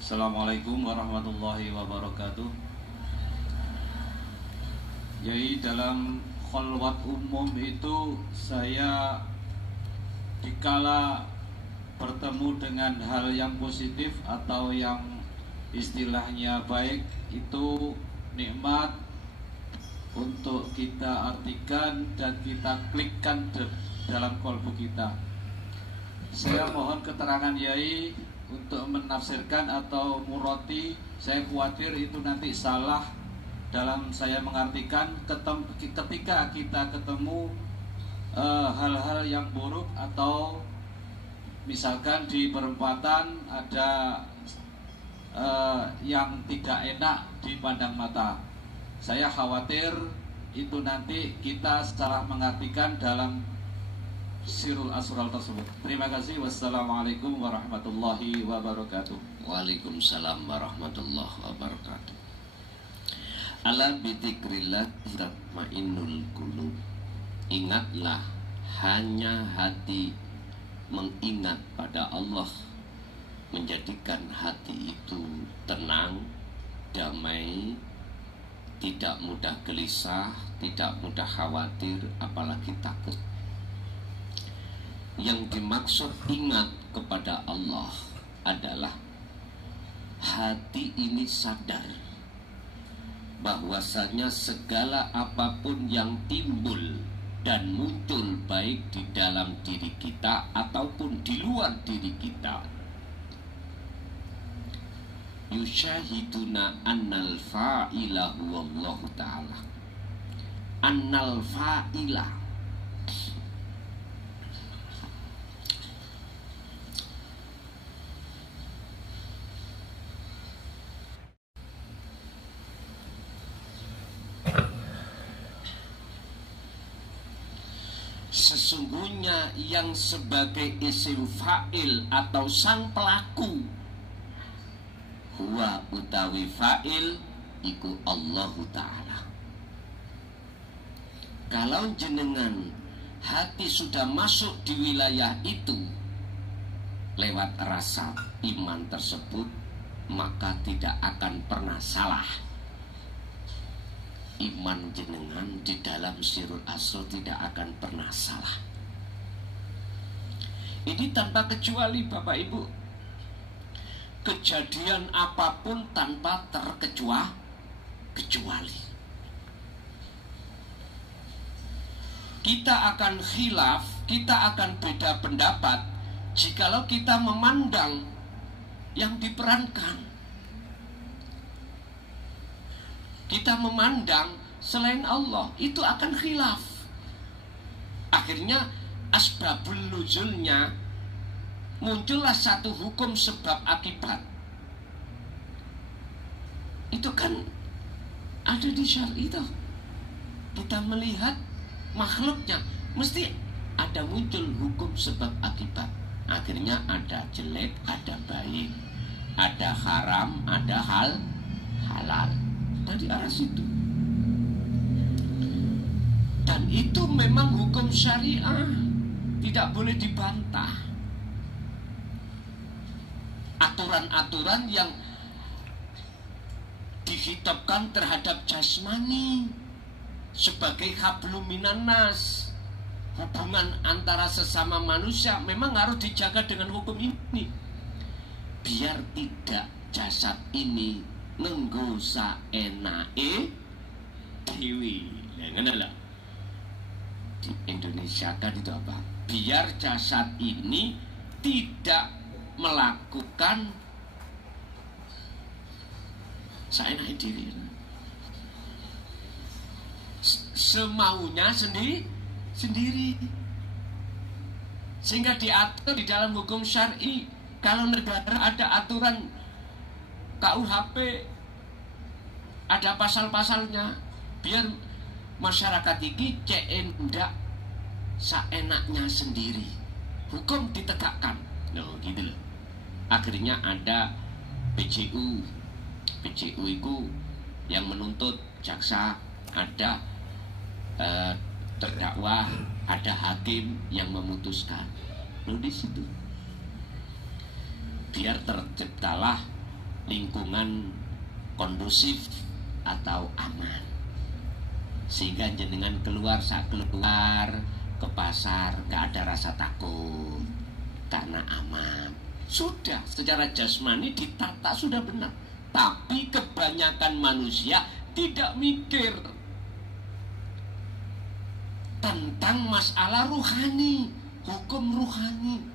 Assalamualaikum warahmatullahi wabarakatuh. Jadi dalam khalwat umum itu saya dikala bertemu dengan hal yang positif atau yang istilahnya baik, itu nikmat untuk kita artikan dan kita klikkan dalam kalbu kita. Saya mohon keterangan Yai untuk menafsirkan atau muroti. Saya khawatir itu nanti salah dalam saya mengartikan ketika kita ketemu hal-hal yang buruk, atau misalkan di perempatan ada yang tidak enak dipandang mata. Saya khawatir itu nanti kita salah mengartikan dalam sirrul asrar tersebut. Terima kasih. Wassalamualaikum warahmatullahi wabarakatuh. Waalaikumsalam warahmatullahi wabarakatuh. Ala bidzikrillah tatmainnul qulub. Ingatlah, hanya hati mengingat pada Allah menjadikan hati itu tenang, damai, tidak mudah gelisah, tidak mudah khawatir, apalagi takut. Yang dimaksud ingat kepada Allah adalah hati ini sadar bahwasanya segala apapun yang timbul dan muncul baik di dalam diri kita ataupun di luar diri kita, yusyahiduna annal fa'ila huwallahu ta'ala. Annal fa'ila, sesungguhnya yang sebagai isim fa'il atau sang pelaku, huwa utawi fa'il iku Allahu Ta'ala. Kalau jenengan hati sudah masuk di wilayah itu lewat rasa iman tersebut, maka tidak akan pernah salah. Iman jenengan di dalam sirrul asrar tidak akan pernah salah. Ini tanpa kecuali, Bapak Ibu. Kejadian apapun tanpa terkecuali. Kita akan khilaf, kita akan beda pendapat jikalau kita memandang yang diperankan. kita memandang selain Allah, itu akan khilaf. Akhirnya asbabul nuzulnya muncullah satu hukum sebab akibat. Itu kan ada di syar'i itu. Kita melihat makhluknya mesti ada muncul hukum sebab akibat. Akhirnya ada jelek, ada baik, ada haram, ada halal. Dari arah situ. Dan itu memang hukum syariah, tidak boleh dibantah. Aturan-aturan yang dihitapkan terhadap jasmani sebagai hablum minan nas, hubungan antara sesama manusia memang harus dijaga dengan hukum ini, biar tidak jasad ini ngenggo saenake dewi. Lah di Indonesia kan itu apa? Biar jasad ini tidak melakukan saenake diri, semaunya sendiri, sehingga diatur di dalam hukum syar'i. Kalau negara ada aturan KUHP, ada pasal-pasalnya, biar masyarakat ini ndak saenaknya sendiri, hukum ditegakkan. Loh gitu loh. Akhirnya ada PJU itu yang menuntut jaksa, ada terdakwa, ada hakim yang memutuskan. Loh di situ biar terciptalah lingkungan kondusif atau aman, sehingga jenengan keluar ke pasar gak ada rasa takut karena aman. Sudah secara jasmani ditata sudah benar, tapi kebanyakan manusia tidak mikir tentang masalah ruhani, hukum ruhani.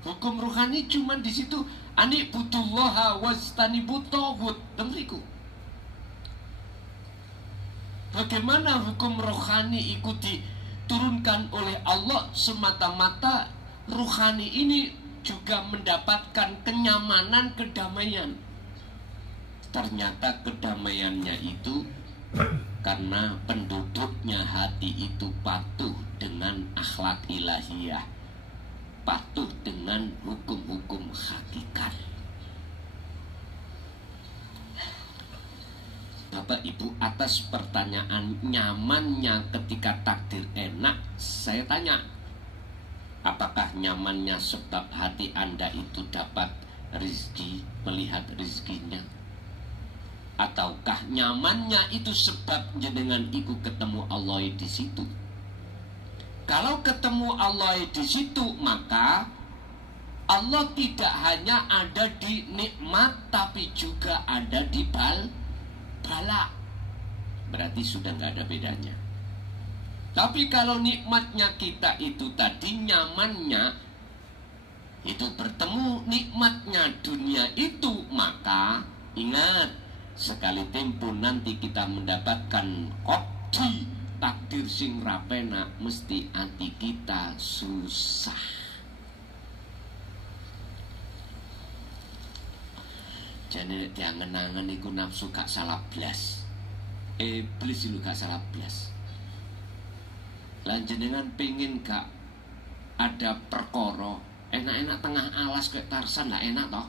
Hukum ruhani cuman di situ, ani butullaha wastanibu taghut. Temriku. Bagaimana hukum rohani itu diturunkan oleh Allah semata-mata ruhani ini juga mendapatkan kenyamanan, kedamaian. Ternyata kedamaiannya itu karena penduduknya hati itu patuh dengan akhlak ilahiyah, patuh dengan hukum-hukum hakikat. Bapak Ibu, atas pertanyaan nyamannya ketika takdir enak, saya tanya, apakah nyamannya sebab hati Anda itu dapat rezeki, melihat rezekinya? Ataukah nyamannya itu sebab jenengan iku ketemu Allah di situ? Kalau ketemu Allah di situ, maka Allah tidak hanya ada di nikmat, tapi juga ada di bala. Berarti sudah nggak ada bedanya. Tapi kalau nikmatnya kita itu tadi, nyamannya itu bertemu nikmatnya dunia itu, maka ingat, sekali tempo nanti kita mendapatkan qadhi, takdir sing rapena, mesti hati kita susah. Jadi jangan-jangan iku nafsu gak salah blas, iblis itu gak salah blas. Lan jenengan pengen gak ada perkara enak-enak tengah alas kayak Tarsan, lah enak toh.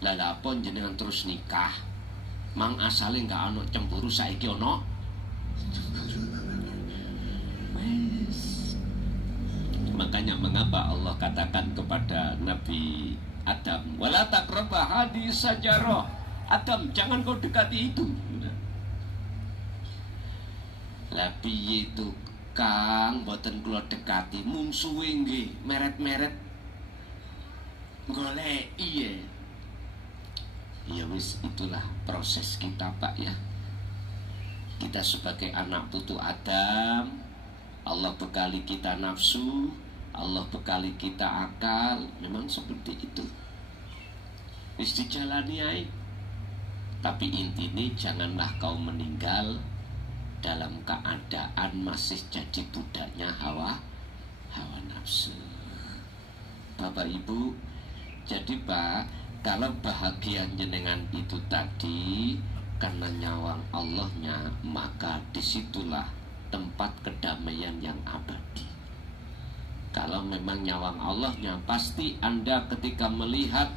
Lah pun jenengan terus nikah, mang asale gak ono cemburu, saiki ono. Makanya mengapa Allah katakan kepada Nabi Adam, wala taqraba hadis sajarah. Adam, jangan kau dekati itu. Lah piye itu Kang, boten kula dekati, mungsuhe nggih meret-meret goleki ya. Ya wis, itulah proses kita Pak ya. Kita sebagai anak putu Adam, Allah bekali kita nafsu, Allah bekali kita akal, memang seperti itu. Wis dijalani ae. Tapi intinya janganlah kau meninggal dalam keadaan masih jadi budaknya hawa nafsu. Bapak Ibu, jadi Pak, kalau bahagia jenengan itu tadi karena nyawang Allahnya, maka disitulah tempat kedamaian yang abadi. Kalau memang nyawang Allahnya, pasti Anda ketika melihat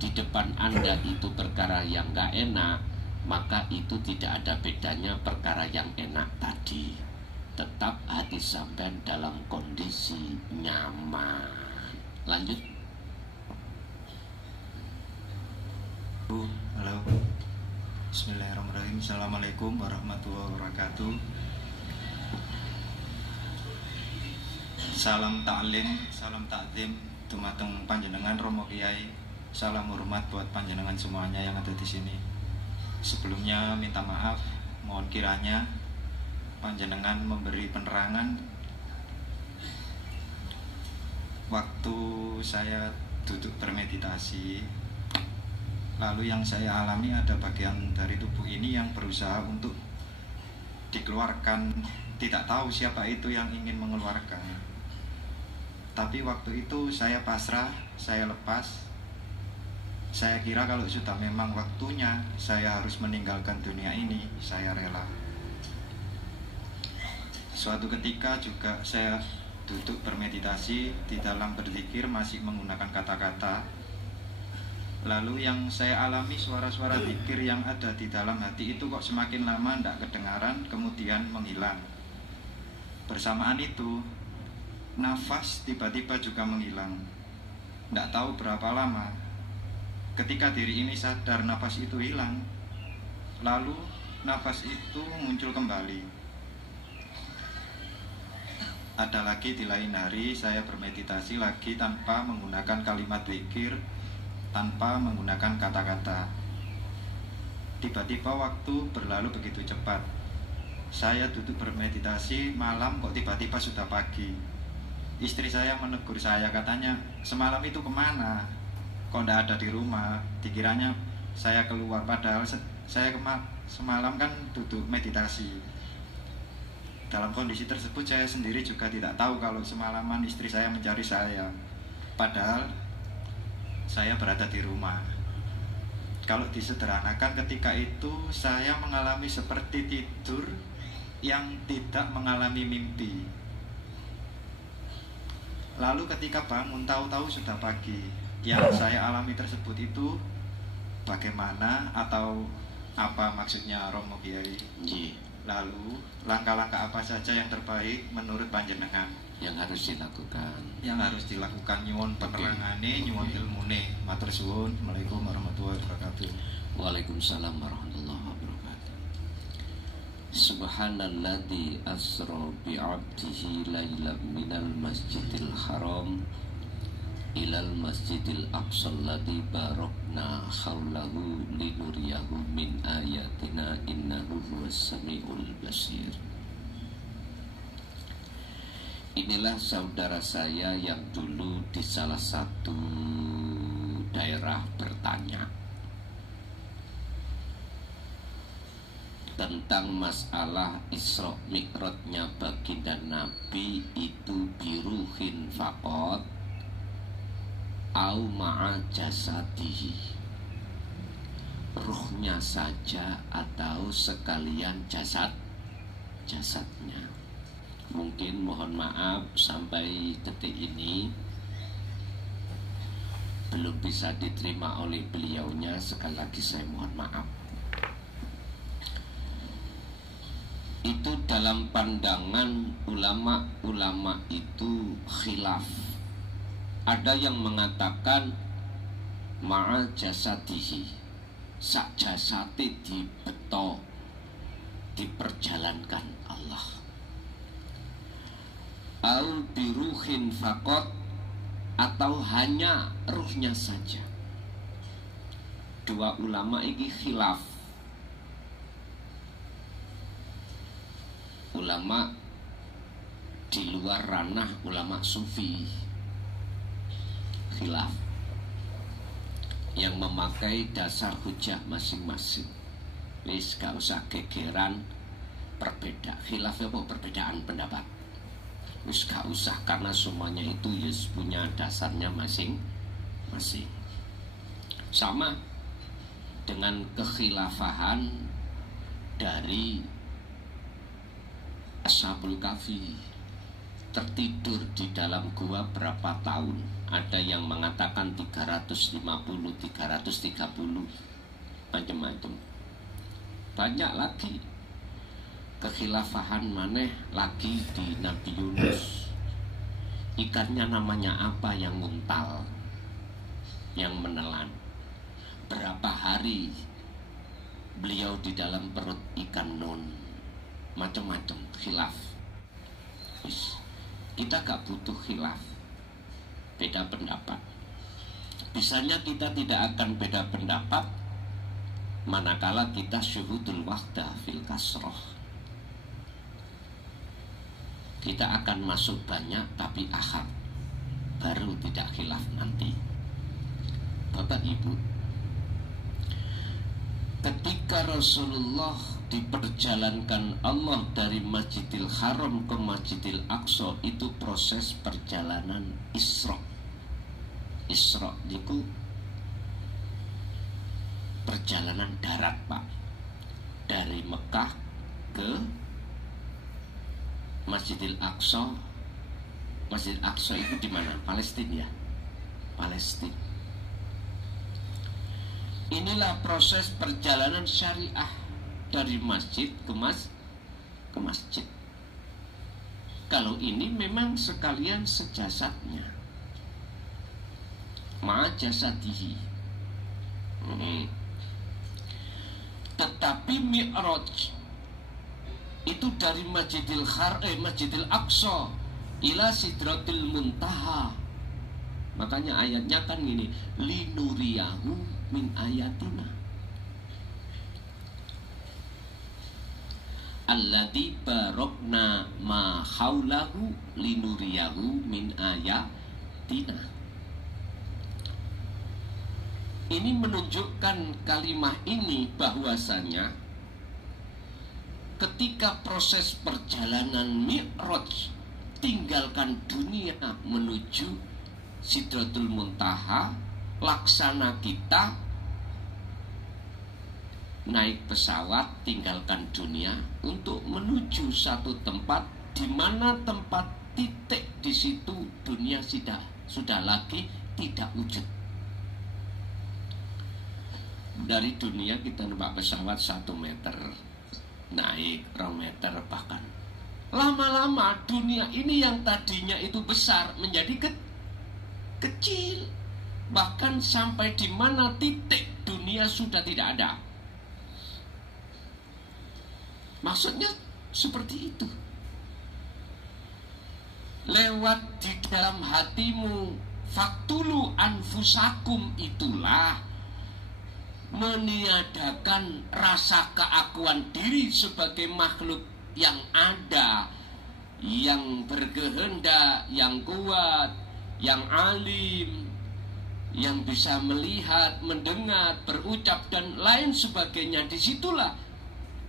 di depan Anda itu perkara yang gak enak, maka itu tidak ada bedanya perkara yang enak tadi. Tetap hati sampean dalam kondisi nyaman. Lanjut. Halo. Bismillahirrahmanirrahim. Assalamualaikum warahmatullahi wabarakatuh. Salam ta'lim, salam takzim dumateng panjenengan Romo Kiai. Salam hormat buat panjenengan semuanya yang ada di sini. Sebelumnya minta maaf, mohon kiranya panjenengan memberi penerangan waktu saya duduk bermeditasi. Lalu yang saya alami ada bagian dari tubuh ini yang berusaha untuk dikeluarkan. Tidak tahu siapa itu yang ingin mengeluarkan. Tapi waktu itu saya pasrah, saya lepas. Saya kira kalau sudah memang waktunya saya harus meninggalkan dunia ini, saya rela. Suatu ketika juga saya duduk bermeditasi, di dalam berzikir masih menggunakan kata-kata. Lalu yang saya alami suara-suara zikir yang ada di dalam hati itu kok semakin lama tidak kedengaran, kemudian menghilang. Bersamaan itu nafas tiba-tiba juga menghilang. Tidak tahu berapa lama. Ketika diri ini sadar nafas itu hilang, lalu nafas itu muncul kembali. Ada lagi di lain hari saya bermeditasi lagi tanpa menggunakan kalimat zikir, tanpa menggunakan kata-kata. Tiba-tiba waktu berlalu begitu cepat. Saya duduk bermeditasi malam kok tiba-tiba sudah pagi. Istri saya menegur saya, katanya, semalam itu kemana? Kok tidak ada di rumah? Dikiranya saya keluar, padahal saya semalam kan duduk meditasi. Dalam kondisi tersebut saya sendiri juga tidak tahu kalau semalaman istri saya mencari saya, padahal saya berada di rumah. Kalau disederhanakan, ketika itu saya mengalami seperti tidur yang tidak mengalami mimpi. Lalu ketika bangun tahu-tahu sudah pagi. Yang saya alami tersebut itu bagaimana atau apa maksudnya Romo Kiai? Lalu langkah-langkah apa saja yang terbaik menurut panjenengan yang harus dilakukan? Yang harus dilakukan, nyuwun penerangane, nyuwun ilmune. Matur suwun. Assalamualaikum warahmatullahi wabarakatuh. Waalaikumsalam warahmatullahi wabarakatuh. Subhanalladzi asra bi'abdihi lailan minal masjidil haram ilal masjidil aqsa alladzi barakna haulahu linuriyahu min ayatina innahu huwas samiul basir. Inilah saudara saya yang dulu di salah satu daerah bertanya tentang masalah Isra Mi'rajnya baginda Nabi itu biruhin faqat au ma'a jasadihi, ruhnya saja atau sekalian jasadnya. Mungkin mohon maaf sampai detik ini belum bisa diterima oleh beliaunya. Sekali lagi saya mohon maaf. Itu dalam pandangan ulama itu khilaf. Ada yang mengatakan ma'a jasadihi, sak jasate dibeto, diperjalankan Allah. Al biruhin fakot, atau hanya ruhnya saja. Dua ulama ini khilaf. Ulama di luar ranah ulama sufi khilaf. yang memakai dasar hujah masing-masing. Wis gak usah gegeran khilaf apa perbedaan pendapat. Wis gak usah, karena semuanya itu yes punya dasarnya masing-masing. Sama dengan kekhilafahan dari Ashabul Kahfi, tertidur di dalam gua berapa tahun. Ada yang mengatakan 350, 330, macam-macam. Banyak lagi kekhilafahan maneh lagi di Nabi Yunus. Ikannya namanya apa yang nguntal, yang menelan? Berapa hari beliau di dalam perut ikan nun? Macam-macam khilaf. Kita gak butuh khilaf, beda pendapat. Bisanya kita tidak akan beda pendapat manakala kita syuhudul wahdah fil kasroh. Kita akan masuk banyak tapi ahad, baru tidak khilaf nanti. Bapak Ibu, ketika Rasulullah diperjalankan Allah dari Masjidil Haram ke Masjidil Aqsa, itu proses perjalanan Isra. Isra itu perjalanan darat, Pak. Dari Mekah ke Masjidil Aqsa. Masjidil Aqsa itu di mana? Palestina ya. Palestina. Inilah proses perjalanan syariah dari masjid ke masjid. Kalau ini memang sekalian sejasadnya, ma'ajasadihi. Tetapi Mi'raj itu dari Masjidil Aqsa ila Sidratil Muntaha. Makanya ayatnya kan gini, linuriyahu min ayatina alladzi barokna ma haulahu linuriyahu min ayatina. Ini menunjukkan kalimat ini bahwasanya ketika proses perjalanan Mi'raj, tinggalkan dunia menuju Sidratul Muntaha, laksana kita naik pesawat, tinggalkan dunia untuk menuju satu tempat di mana tempat titik di situ dunia sudah lagi tidak wujud. Dari dunia kita numpak pesawat 1 meter, naik 2 meter bahkan. Lama-lama dunia ini yang tadinya itu besar menjadi kecil. Bahkan sampai di mana titik dunia sudah tidak ada. Maksudnya seperti itu. Lewat di dalam hatimu, faktulu anfusakum, itulah meniadakan rasa keakuan diri sebagai makhluk yang ada, yang berkehendak, yang kuat, yang alim, yang bisa melihat, mendengar, berucap dan lain sebagainya. Disitulah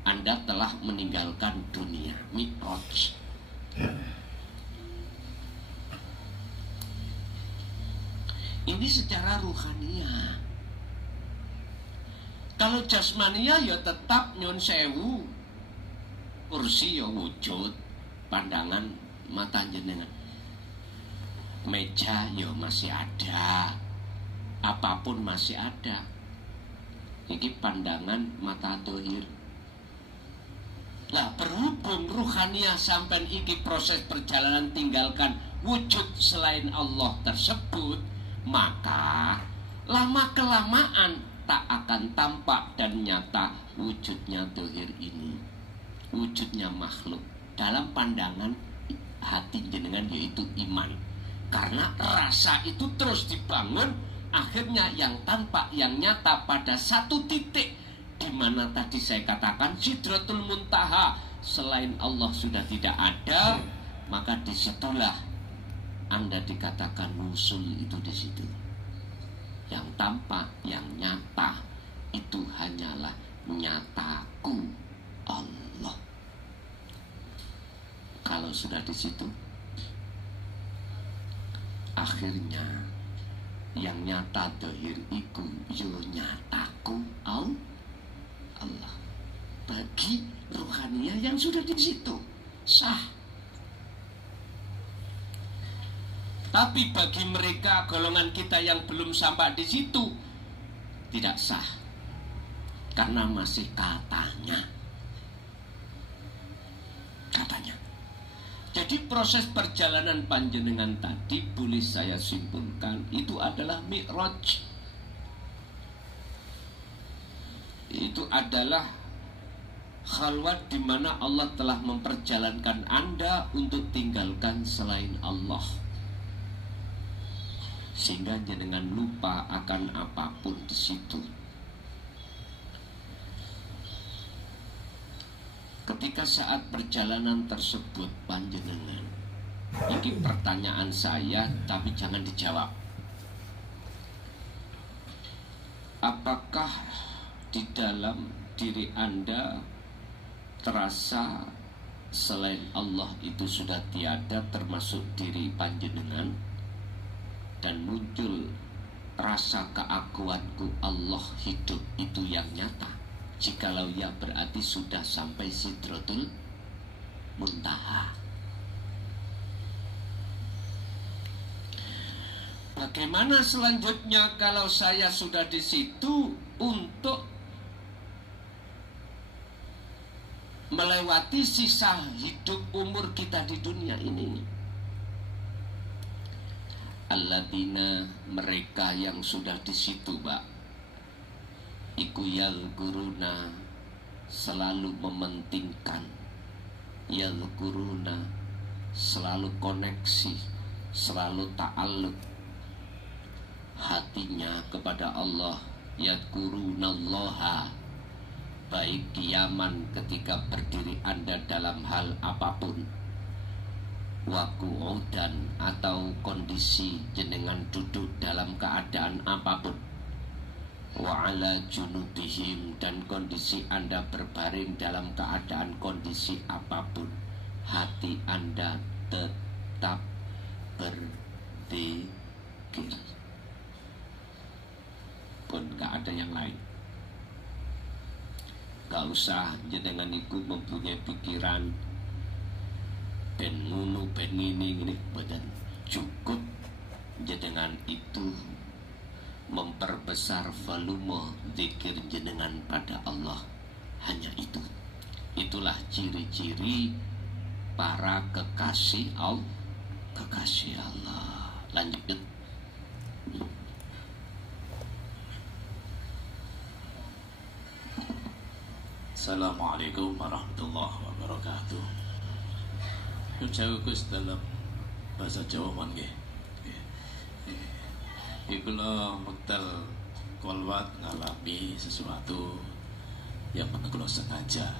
Anda telah meninggalkan dunia. Mi'raj. Ini secara ruhania. Kalau jasmania ya tetap nyon sewu, kursi ya wujud, pandangan mata jenengan. Meja ya masih ada, apapun masih ada. Ini pandangan mata dohir. Nah, berhubung ruhaniah sampai iki proses perjalanan tinggalkan wujud selain Allah tersebut, maka lama-kelamaan tak akan tampak dan nyata wujudnya dohir ini, wujudnya makhluk dalam pandangan hati jenengan, yaitu iman. Karena rasa itu terus dibangun, akhirnya yang tampak, yang nyata pada satu titik, di mana tadi saya katakan Sidratul Muntaha, selain Allah sudah tidak ada, maka disitulah Anda dikatakan wusul itu di situ. yang tampak, yang nyata itu hanyalah nyataku Allah. Kalau sudah di situ, akhirnya yang nyata dohir iku yo nyataku Allah. Bagi rohaniah yang sudah di situ sah. Tapi bagi mereka golongan kita yang belum sampai di situ tidak sah, karena masih katanya. Jadi proses perjalanan panjenengan tadi boleh saya simpulkan itu adalah mi'raj. Itu adalah khalwat di mana Allah telah memperjalankan Anda untuk tinggalkan selain Allah, sehingga jenengan lupa akan apapun di situ. Ketika saat perjalanan tersebut panjenengan, ini pertanyaan saya tapi jangan dijawab. Apakah di dalam diri Anda terasa selain Allah itu sudah tiada, termasuk diri panjenengan, dan muncul rasa keakuanku Allah hidup itu yang nyata? Jikalau ya, berarti sudah sampai Sidratul Muntaha. Bagaimana selanjutnya kalau saya sudah di situ untuk melewati sisa hidup umur kita di dunia ini? Alladzina, mereka yang sudah di situ, Pak, iku yadhkuruna, selalu mementingkan, yadhkuruna, selalu koneksi, selalu ta'alluq hatinya kepada Allah. Yadhkurunallaha, baik kiaman ketika berdiri Anda dalam hal apapun, wa qu'udan, atau kondisi jenengan duduk dalam keadaan apapun, wa ala junubihim, dan kondisi Anda berbaring dalam keadaan kondisi apapun, hati Anda tetap berzikir, pun gak ada yang lain. Gak usah jenengan itu mempunyai pikiran ben ngunu ben ini badan. Cukup jenengan itu memperbesar volume zikir jenengan pada Allah. Hanya itu. Itulah ciri-ciri para kekasih Allah. Lanjut. Assalamualaikum warahmatullahi wabarakatuh. Ucapakus dalam bahasa Jawa mangke. Iku lo mektal kolwat ngalami sesuatu yang meneglo sengaja.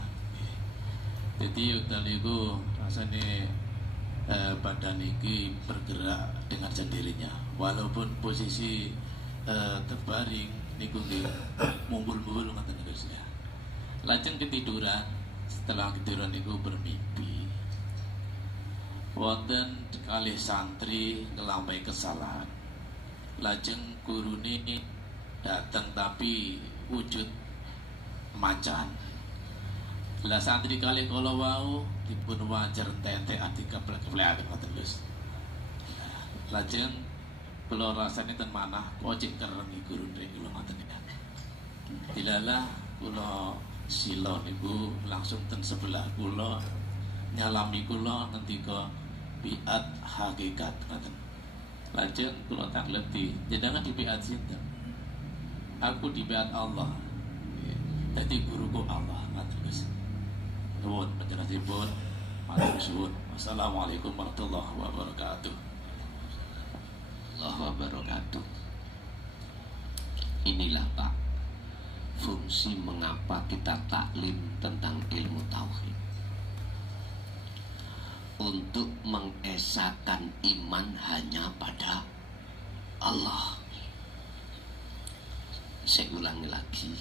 Jadi utal iku rasanya badan iki bergerak dengan sendirinya, walaupun posisi terbaring niku mumbul-mumbul ngoten terus ya. Lajeng ketiduran, setelah ketiduran niku bermimpi wonten kalih santri ngelampahi kesalahan. Lajeng gurune datang tapi wujud macan. Lah santri kalih kala wau dipun wajar tente ati keplek-keplekan ngoten Gus. Lajeng kula rasane ten manah kocik kerengi gurune kula ngoten ya. Dilalah kula sila niku langsung ten sebelah kula nyalami kula ngendika biat hakikat ngoten. Lajeng kula takleti, jenengan di biat sinten? Aku di biat Allah. Dadi guruku Allah ngoten Gus. Nuwun panjenenganipun, matur suwun. Wassalamualaikum warahmatullahi wabarakatuh. Allahu wabarakatuh. Inilah Pak, fungsi mengapa kita taklim tentang ilmu tauhid, untuk mengesahkan iman hanya pada Allah. Saya ulangi lagi.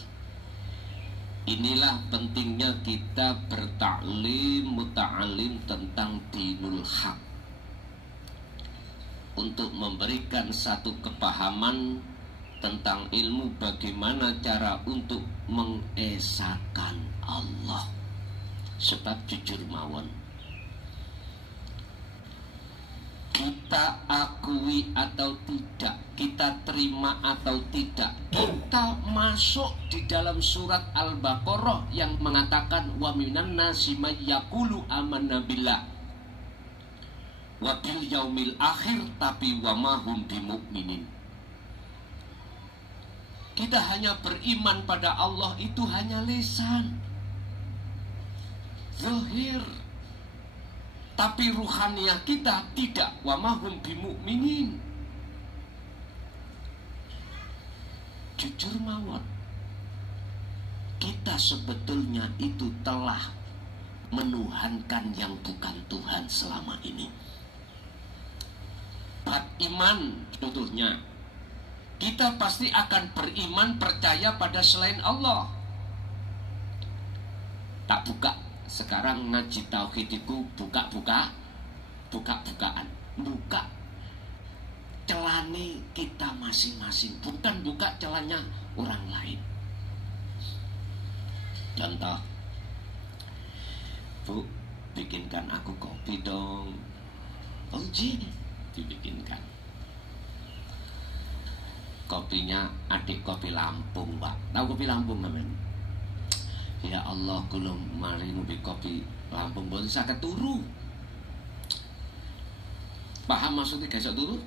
Inilah pentingnya kita bertaklim, muta'alim tentang dinul haq, untuk memberikan satu kepahaman tentang ilmu bagaimana cara untuk mengesahkan Allah. Sebab jujur mawon, kita akui atau tidak, kita terima atau tidak, kita masuk di dalam surat Al-Baqarah yang mengatakan wa minan nasi may yaqulu amanna billah wa bil yaumil akhir tapi wa ma hum bimumin. Kita hanya beriman pada Allah itu hanya lisan, zahir, tapi ruhaniah kita tidak. Wa mahum bimu'minin. Jujur mawon, kita sebetulnya itu telah menuhankan yang bukan Tuhan selama ini. Bab iman contohnya, kita pasti akan beriman percaya pada selain Allah. Tak buka sekarang ngaji tauhid itu buka-bukaan, buka celane kita masing-masing, bukan buka celanya orang lain. Contoh, Bu, bikinkan aku kopi dong. Oh ji, dibikinkan. Kopinya adik kopi Lampung, Pak. Tahu kopi Lampung namanya? Ya Allah, kalau mari ngopi kopi Lampung boleh sakit turu. Paham maksudnya gak turu?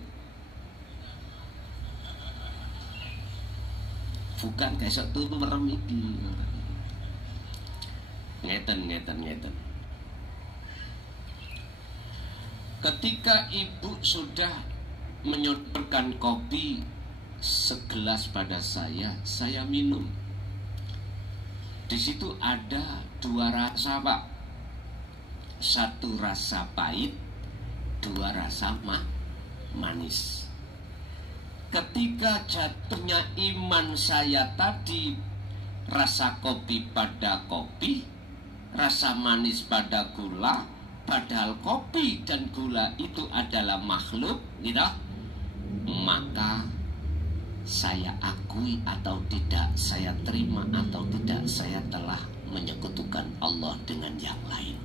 Bukan gak turu merem iki. Ngeten. Ketika ibu sudah menyodorkan kopi segelas pada saya minum. Di situ ada dua rasa, Pak. Satu rasa pahit, dua rasa manis. Ketika jatuhnya iman saya tadi, rasa kopi pada kopi, rasa manis pada gula, padahal kopi dan gula itu adalah makhluk, gitu. Maka saya akui atau tidak, saya terima atau tidak, saya telah menyekutukan Allah dengan yang lain.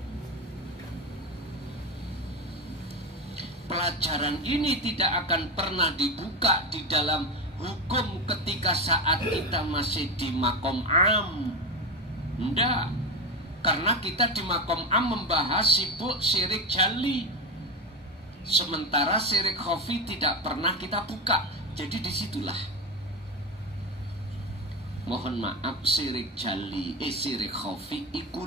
Pelajaran ini tidak akan pernah dibuka di dalam hukum ketika saat kita masih di makom am. Tidak. Karena kita di makom am membahas sibuk syirik jali. Sementara syirik khafi tidak pernah kita buka. Jadi disitulah, mohon maaf, syirik jali, syirik khafi itu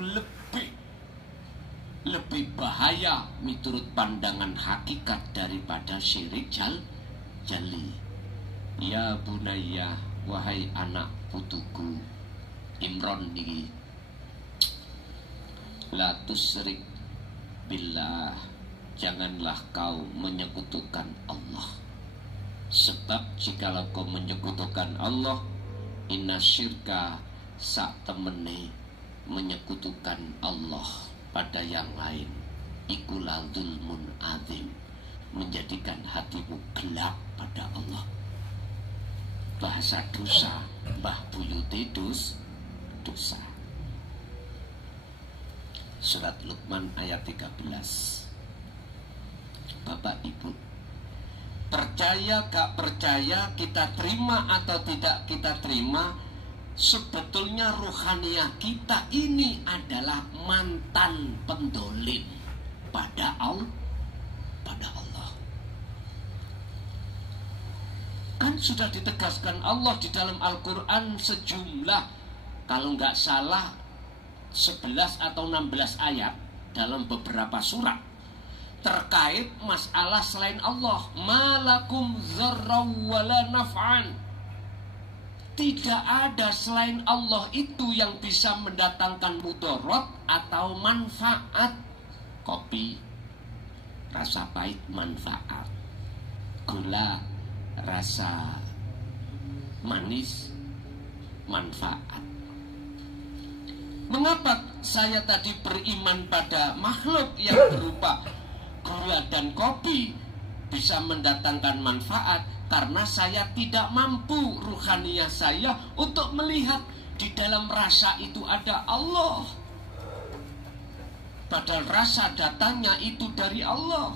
lebih bahaya menurut pandangan hakikat daripada syirik jali. Ya bunaya, wahai anak putuku Imron niki, la tusyrik billah, janganlah kau menyekutukan Allah. Sebab jikalau kau menyekutukan Allah, inna syirka sak temene menyekutukan Allah pada yang lain, ikulah zulmun azim, menjadikan hatimu gelap pada Allah. Bahasa dosa Mbah Buyute dosa. Surat Luqman ayat 13. Bapak Ibu, percaya gak percaya, kita terima atau tidak kita terima, sebetulnya ruhaniah kita ini adalah mantan pendolim pada Allah. Kan sudah ditegaskan Allah di dalam Al-Quran sejumlah, kalau nggak salah 11 atau 16 ayat dalam beberapa surat terkait masalah selain Allah. Malakum dzarraw wala naf'an. Tidak ada selain Allah itu yang bisa mendatangkan mudarat atau manfaat. Kopi rasa pahit manfaat, gula rasa manis manfaat. Mengapa saya tadi beriman pada makhluk yang berupa gula dan kopi bisa mendatangkan manfaat? Karena saya tidak mampu ruhaniyah saya untuk melihat di dalam rasa itu ada Allah. Padahal rasa datangnya itu dari Allah.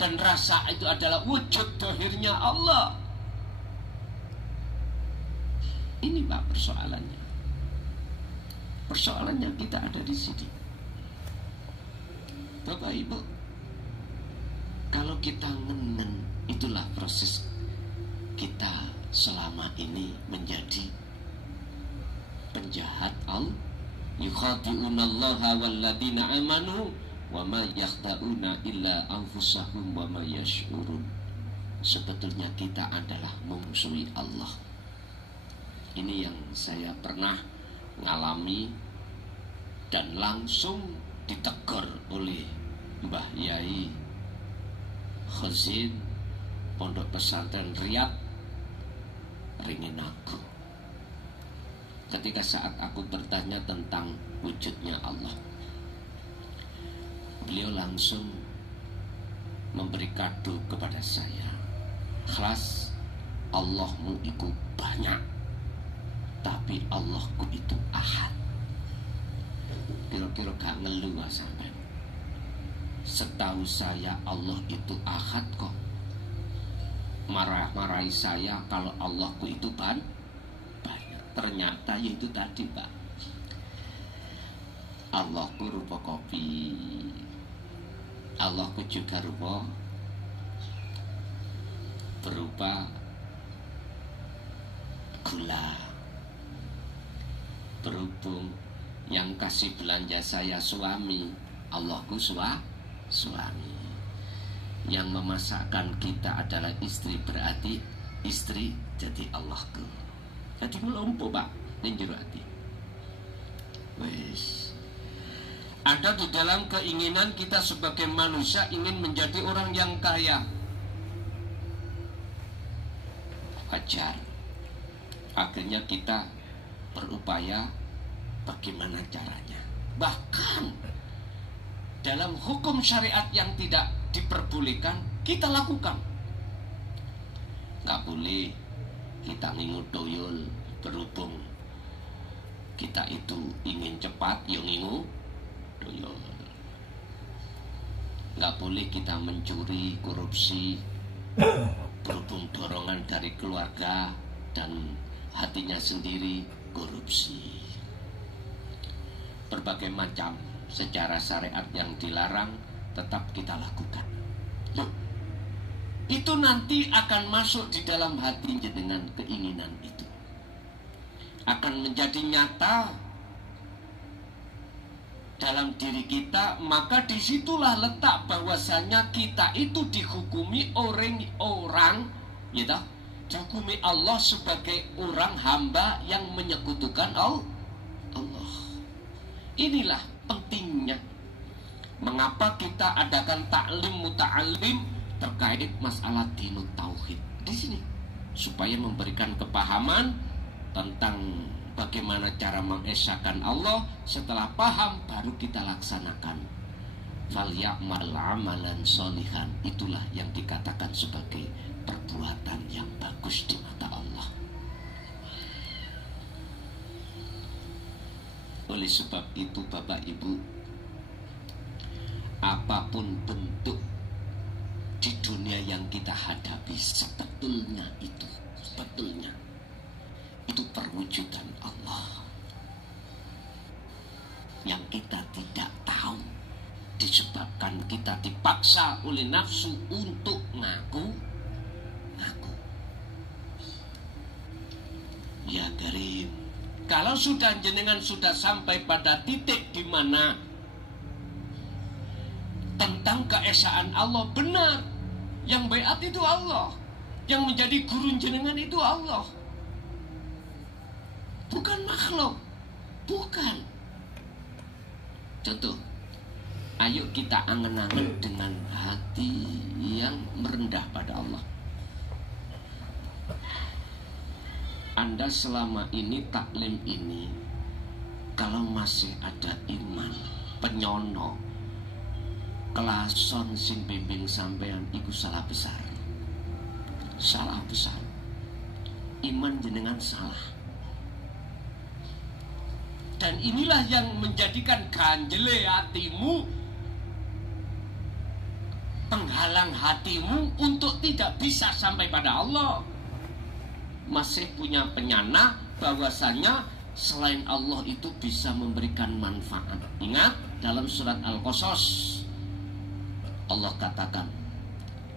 Dan rasa itu adalah wujud dohirnya Allah. Ini Pak persoalannya. Persoalannya kita ada di sini. Bapak Ibu, kalau kita ngenen, itulah proses kita selama ini menjadi penjahat Allah. Yukhadi'una allaha walladina amanu wa ma yakhda'una illa anfusahum wa ma yash'urun. Sebetulnya kita adalah memusuhi Allah. Ini yang saya pernah ngalami dan langsung ditegur oleh Mbah Yai Khazin Pondok Pesantren Riyadh Ringinago. Ketika saat aku bertanya tentang wujudnya Allah, beliau langsung memberi kado kepada saya. Kelas Allahmu itu banyak, tapi Allahku itu ahad. Kira-kira gak ngeluh sampai. Setahu saya Allah itu ahad kok. Marah-marahi saya kalau Allahku itu banyak. Ternyata yaitu tadi Pak, Allahku rupa kopi, Allahku juga berupa gula. Berhubung yang kasih belanja saya suami, Allahku suami. Yang memasakkan kita adalah istri, berarti istri jadi Allahku. Jadi melompo Pak, ninjur hati. Wes. Ada di dalam keinginan kita sebagai manusia ingin menjadi orang yang kaya. Wajar. Akhirnya kita berupaya bagaimana caranya. Bahkan dalam hukum syariat yang tidak diperbolehkan kita lakukan. Gak boleh kita ngingu toyol, berhubung kita itu ingin cepat, yang ngingu toyol. Gak boleh kita mencuri, korupsi, berhubung dorongan dari keluarga dan hatinya sendiri korupsi. Berbagai macam secara syariat yang dilarang tetap kita lakukan. Loh, itu nanti akan masuk di dalam hati dengan keinginan itu. Akan menjadi nyata dalam diri kita. Maka disitulah letak bahwasanya kita itu dihukumi orang gitu, dihukumi Allah sebagai orang hamba yang menyekutukan Allah. Inilah pentingnya mengapa kita adakan taklim muta'alim terkait masalah dinut tauhid di sini, supaya memberikan kepahaman tentang bagaimana cara mengesahkan Allah. Setelah paham baru kita laksanakan. Falya'mal amalan sholihan, itulah yang dikatakan sebagai perbuatan yang bagus di mata Allah. Oleh sebab itu Bapak Ibu, apapun bentuk di dunia yang kita hadapi sebetulnya itu perwujudan Allah yang kita tidak tahu, disebabkan kita dipaksa oleh nafsu untuk ngaku. Ya Karim, kalau sudah jenengan sudah sampai pada titik di mana tentang keesaan Allah benar, yang baiat itu Allah, yang menjadi guru jenengan itu Allah, bukan makhluk, bukan. Contoh, ayo kita angen-angen dengan hati yang merendah pada Allah. Anda selama ini taklim ini, kalau masih ada iman penyono kelason sing bimbing sampean, iku salah besar. Salah besar. Iman jenengan salah. Dan inilah yang menjadikan ganjele hatimu, penghalang hatimu untuk tidak bisa sampai pada Allah. Masih punya penyana bahwasanya selain Allah itu bisa memberikan manfaat. Ingat dalam surat Al-Qasas Allah katakan,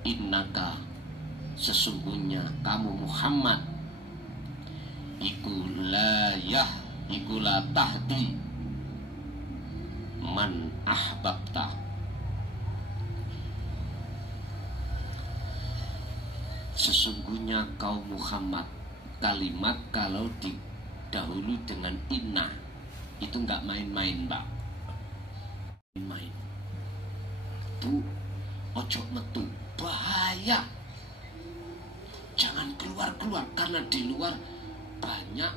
innaka, sesungguhnya kamu Muhammad, iku la tahdi man ahbabta. Sesungguhnya kau Muhammad, kalimat kalau didahului dengan inna itu nggak main-main, Mbak. Main. Bu, ojo metu, bahaya. Jangan keluar-keluar karena di luar banyak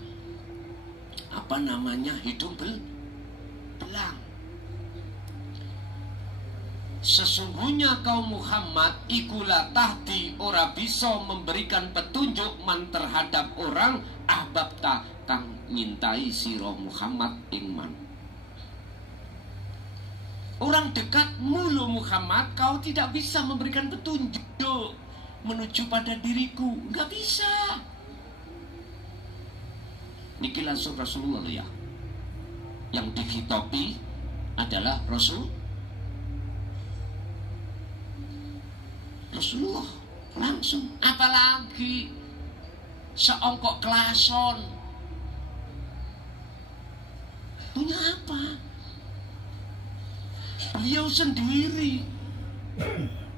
hidung belang. Sesungguhnya kaum Muhammad ikulah tahdi, ora bisa memberikan petunjuk man terhadap orang ahbabta kang nyintai sira Muhammad ingman. Orang dekatmu lo Muhammad, kau tidak bisa memberikan petunjuk menuju pada diriku, nggak bisa. Niki langsung Rasulullah ya. Yang dikhitabi adalah Rasulullah langsung. Apalagi seongkok kelason punya apa? Beliau sendiri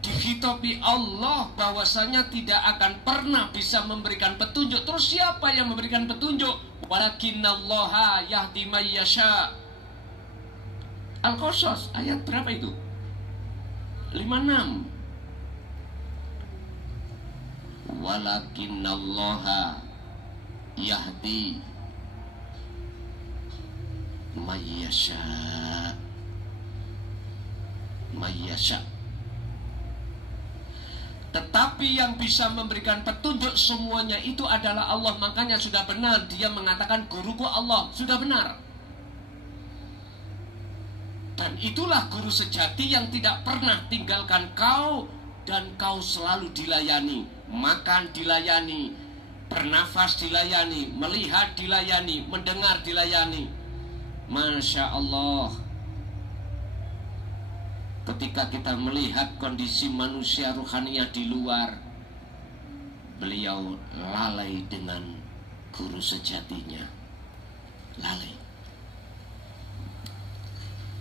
dikhitabi Allah bahwasanya tidak akan pernah bisa memberikan petunjuk. Terus siapa yang memberikan petunjuk? Walakinallaha yahdi may yasha. Al-Qasas ayat berapa itu? 56. Walakinallaha yahdi may yasha. Tetapi yang bisa memberikan petunjuk semuanya itu adalah Allah. Makanya sudah benar dia mengatakan guruku Allah. Sudah benar. Dan itulah guru sejati yang tidak pernah tinggalkan kau, dan kau selalu dilayani. Makan dilayani, bernafas dilayani, melihat dilayani, mendengar dilayani. Masya Allah. Ketika kita melihat kondisi manusia ruhaniyah di luar, beliau lalai dengan guru sejatinya. Lalai.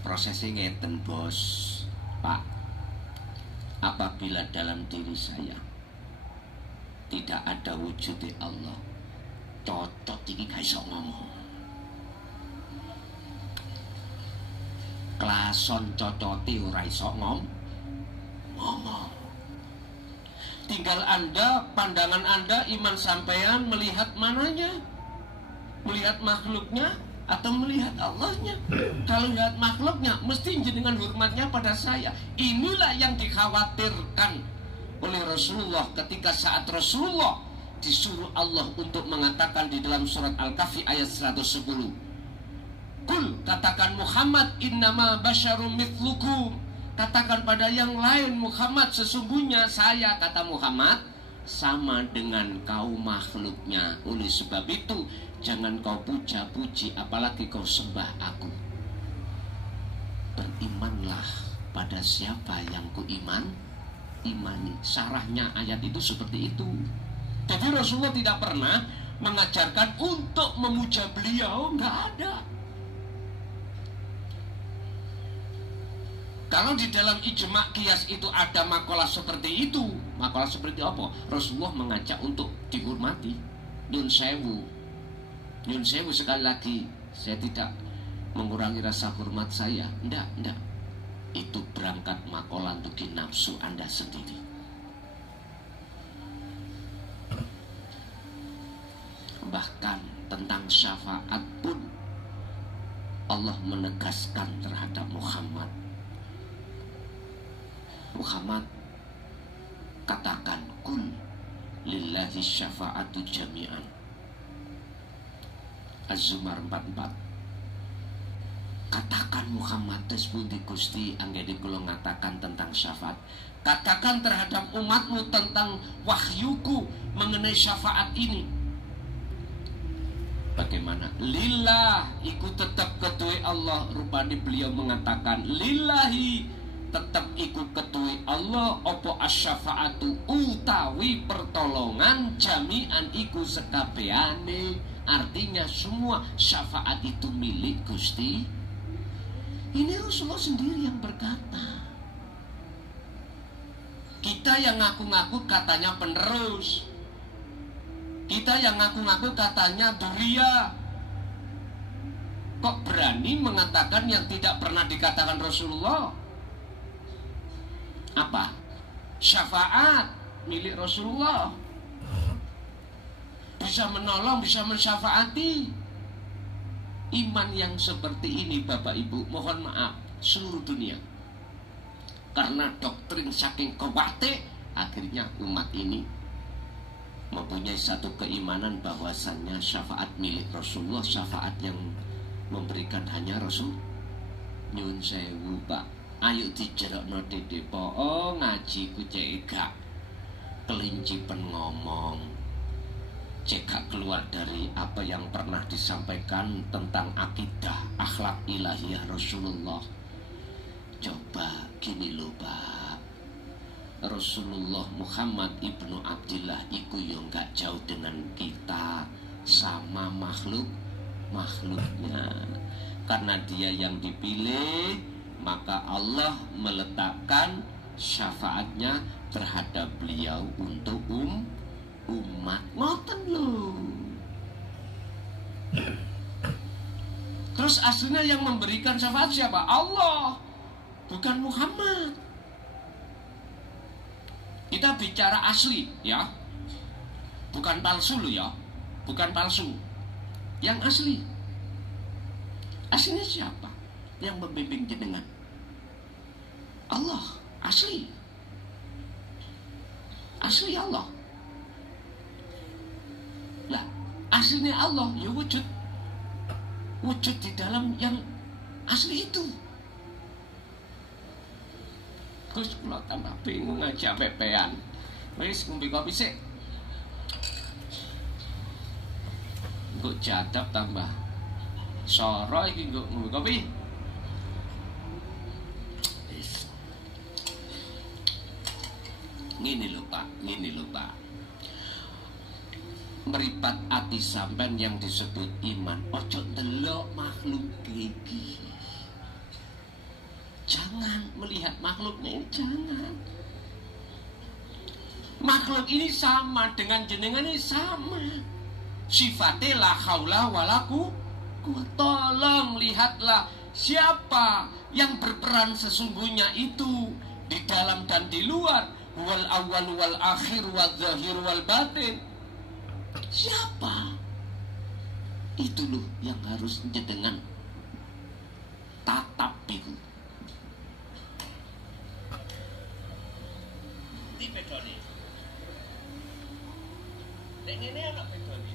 Prosesnya ngeten bos, Pak. Apabila dalam diri saya tidak ada wujud Allah, cocok iki gak iso ngomong. Klason cocoti ora iso ngomong. Tinggal Anda, pandangan Anda, iman sampean melihat mananya? Melihat makhluknya atau melihat Allahnya? Kalau lihat makhluknya, mesti jenengan hormatnya pada saya. Inilah yang dikhawatirkan oleh Rasulullah ketika saat Rasulullah disuruh Allah untuk mengatakan di dalam surat Al-Kahfi ayat 110. Kul, katakan Muhammad, innama basyarum mithlukum. Katakan pada yang lain Muhammad, sesungguhnya saya, kata Muhammad, sama dengan kau makhluknya. Oleh sebab itu jangan kau puja-puji, apalagi kau sembah aku. Berimanlah pada siapa yang ku imani. Syarahnya ayat itu seperti itu. Jadi Rasulullah tidak pernah mengajarkan untuk memuja beliau, nggak ada. Kalau di dalam ijma' qiyas itu ada makalah seperti itu, makalah seperti apa? Rasulullah mengajak untuk dihormati. Nyun sewu sekali lagi, saya tidak mengurangi rasa hormat saya. Enggak. Itu berangkat makalah untuk nafsu Anda sendiri. Bahkan tentang syafaat pun Allah menegaskan terhadap Muhammad. Muhammad, katakan kul lillahi syafa'atu jami'an. Az-Zumar 44. Katakan Muhammad tes pundi Gusti anggene kula ngatakan tentang syafaat. Katakan terhadap umatmu tentang wahyuku mengenai syafaat ini. Bagaimana? Lillah, iku tetap ketuai Allah. Rupanya beliau mengatakan lillahi, tetap iku ketuai Allah. Opo asyafaatu utawi pertolongan jami'an iku sekabeane. Artinya semua syafaat itu milik Gusti. Ini Rasulullah sendiri yang berkata. Kita yang ngaku-ngaku katanya penerus, kita yang ngaku-ngaku katanya duria, kok berani mengatakan yang tidak pernah dikatakan Rasulullah? Apa? Syafaat milik Rasulullah. Bisa menolong, bisa mensyafaati. Iman yang seperti ini Bapak Ibu, mohon maaf seluruh dunia, karena doktrin saking kuatnya, akhirnya umat ini mempunyai satu keimanan bahwasannya syafaat milik Rasulullah, syafaat yang memberikan hanya Rasul. Nyun sewu Pak, ayo dijerokno dede po, oh ngaji ku cek gak kelinci pen ngomong, cek gak keluar dari apa yang pernah disampaikan tentang akidah akhlak ilahiyah Rasulullah. Coba gini loh Pak, Rasulullah Muhammad ibnu Abdillah iku yo gak jauh dengan kita, sama makhluknya. Karena dia yang dipilih, maka Allah meletakkan syafaatnya terhadap beliau untuk umat. Ngoten loh. Terus aslinya yang memberikan syafaat siapa? Allah, bukan Muhammad. Kita bicara asli ya, bukan palsu loh ya, bukan palsu. Yang asli. Aslinya siapa yang membimbing jenengan? Allah, asli. Asli Allah. Lah, aslinya Allah ya wujud. Wujud di dalam yang asli itu. Terus kalau tambah bingung aja pepean. Wis ngombe kopi sik. Nggo jadap tambah soro iki nggo ngombe kopi. Wis. Ngene lho Pak. Meripat ati sampean yang disebut iman, ojo ndelok makhluk iki. Jangan melihat makhluknya ini, jangan. Makhluk ini sama dengan jenengan, ini sama. Sifatnya la haula wala quwwata. Tolong lihatlah siapa yang berperan sesungguhnya itu di dalam dan di luar. Wal awwal wal akhir wal zahir wal batin. Siapa? Itu loh yang harus jenengan tatap itu. Bedone. Nek ngene ana bedone.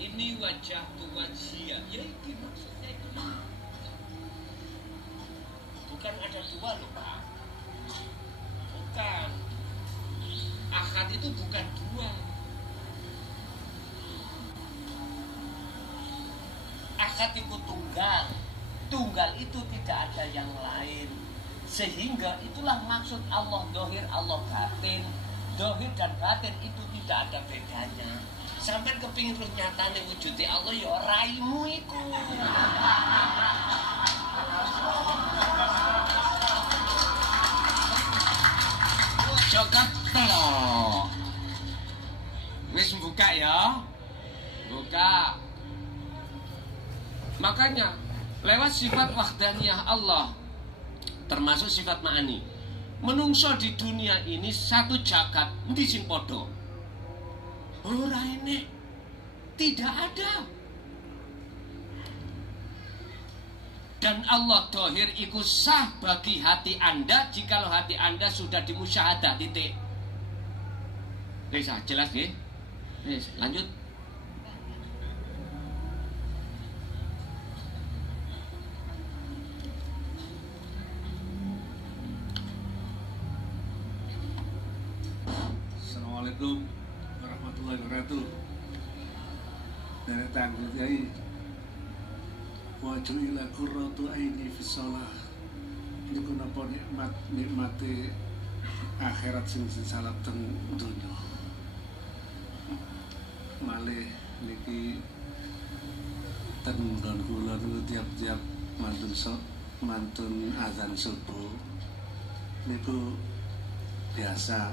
Ini wajah tu wajia. Ya iki maksudnya itu. Bukan ada dua loh Pak. Bukan. Ahad itu bukan dua. Ahad itu tunggal. Tunggal itu tidak ada yang lain. Sehingga itulah maksud Allah dohir, Allah batin. Dohir dan batin itu tidak ada bedanya. Sampai kepingin lu nyatane wujudnya Allah ya raimu iku. Coba telok. Wis buka ya. Buka. Makanya lewat sifat wahdaniyah Allah, termasuk sifat ma'ani. Menungso di dunia ini satu jagat endi sing padha? Ora enek. Tidak ada. Dan Allah dohir iku sah bagi hati Anda jikalau hati Anda sudah dimusyahadah, titik. Bisa jelas nggih? Wis, lanjut. Assalamualaikum warahmatullahi wabarakatuh. Dari tanggul Yai, wajah ila qurratu aini fi shalah. Ini kenapa nikmati akhirat sing salat teng dunya. Malih niki ten nggon kula niku tiap-tiap mantun azan subuh niku biasa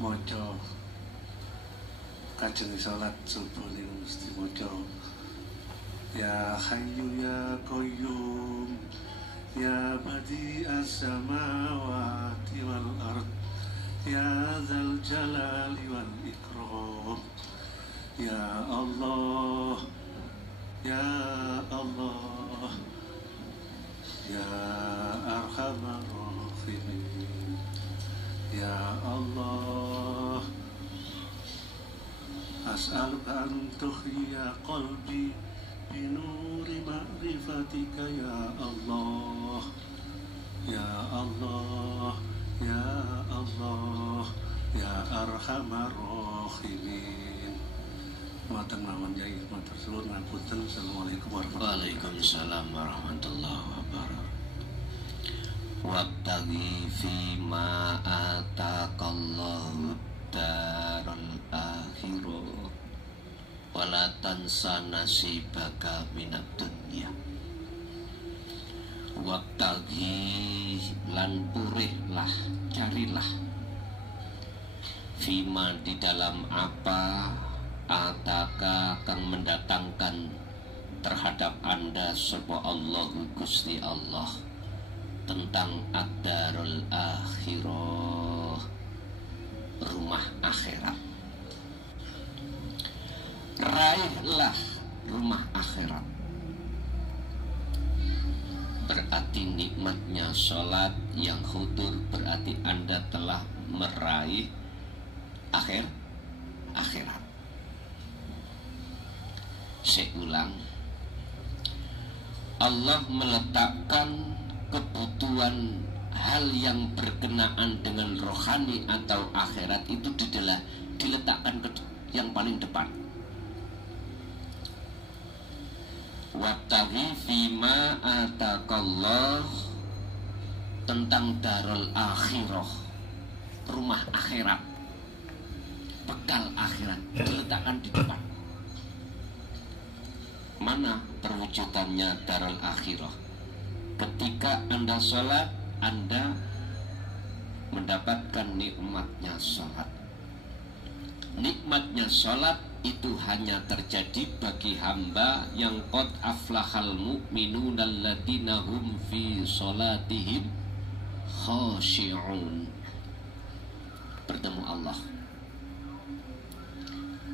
maca kajeng salat subuh niku mesti maca ya hayyu ya qayyum ya badi'as samawati wal ard ya dzal jalali wal ikram ya Allah ya Allah ya arhamar rahimin ya Allah as'aluka an tuhya qalbi binuri ma'rifatika ya Allah ya Allah ya Allah ya arhamar rahimin. Matur nuwun Yai, matur suwun ngapunten. Assalamualaikum warahmatullahi wabarakatuh. Waalaikumsalam warahmatullahi wabarakatuh. Wabtaghi fima ataqallahu darul akhirah wala tansa nasibaka minad dunya. Wabtaghi lan purihlah, carilah fima di dalam apa ataka kang mendatangkan terhadap Anda sapa Allah Gusti Allah tentang ad-darul akhirah, rumah akhirat. Raihlah rumah akhirat. Berarti nikmatnya sholat yang khudur, berarti Anda telah meraih akhirat. Saya ulang, Allah meletakkan kebutuhan hal yang berkenaan dengan rohani atau akhirat itu diletakkan yang paling depan. Wabtaghi fima ataqallah, tentang darul akhirah, rumah akhirat, bekal akhirat diletakkan di depan. Mana perwujudannya darul akhirah? Ketika Anda sholat, Anda mendapatkan nikmatnya sholat. Nikmatnya sholat itu hanya terjadi bagi hamba yang qad aflahal mu'minun alladzina hum fi sholatihim khashi'un. Bertemu Allah.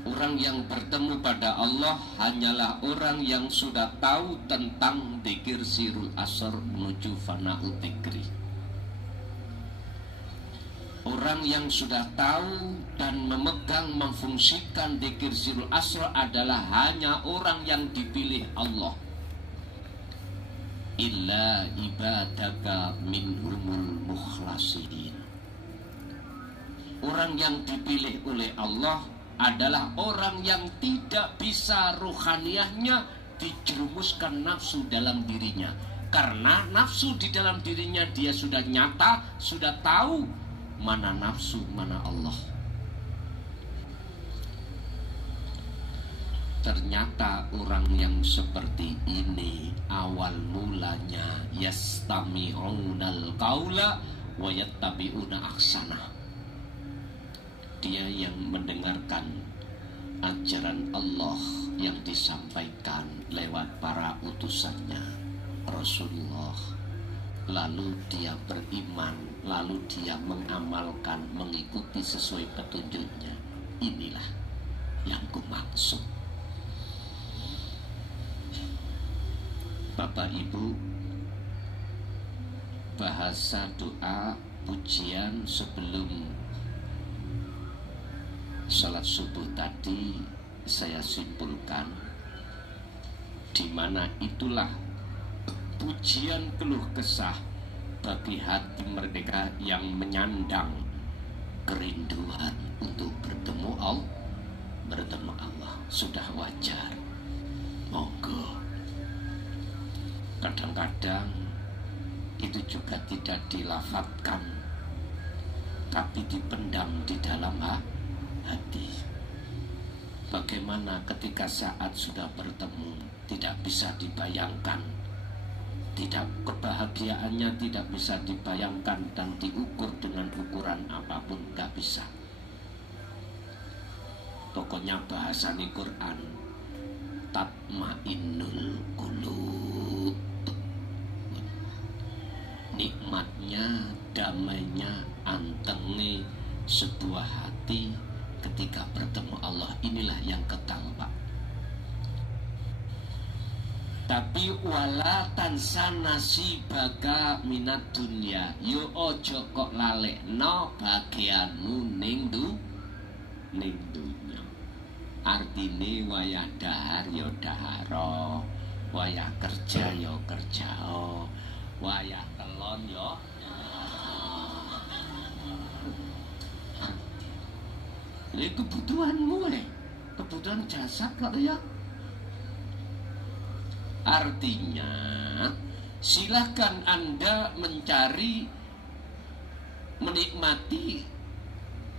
Orang yang bertemu pada Allah hanyalah orang yang sudah tahu tentang dzikir sirul asr menuju fana'u dzikri. Orang yang sudah tahu dan memegang memfungsikan dzikir sirul asr adalah hanya orang yang dipilih Allah. Illa ibadaka minhumul mukhlasin. Orang yang dipilih oleh Allah adalah orang yang tidak bisa ruhaniyahnya dijerumuskan nafsu dalam dirinya. Karena nafsu di dalam dirinya dia sudah nyata, sudah tahu mana nafsu, mana Allah. Ternyata orang yang seperti ini awal mulanya yastami'unal qaula wa yattabi'una ahsana. Dia yang mendengarkan ajaran Allah yang disampaikan lewat para utusannya, Rasulullah, lalu dia beriman, lalu dia mengamalkan, mengikuti sesuai petunjuknya. Inilah yang kumaksud. Bapak Ibu, bahasa doa pujian sebelum salat subuh tadi saya simpulkan, di mana itulah pujian keluh kesah bagi hati mereka yang menyandang kerinduan untuk bertemu Allah. Sudah wajar, monggo. Kadang-kadang itu juga tidak dilafadzkan, tapi dipendam di dalam hati. Bagaimana ketika saat sudah bertemu, tidak bisa dibayangkan, tidak, kebahagiaannya tidak bisa dibayangkan dan diukur dengan ukuran apapun, gak bisa. Pokoknya bahasa di Quran, tatmainnul qulub, nikmatnya, damainya, antengnya sebuah hati ketika bertemu Allah. Inilah yang kekal, Pak. Tapi wala tansa nasibaka minat dunya, yo ojo kok lalekno bagianmu ning dunya. Artine wayah dahar yo daharo, wayah kerja yo kerjao, wayah kelon yo. Ini kebutuhanmu, kebutuhan jasad kok ya. Artinya silahkan Anda mencari, menikmati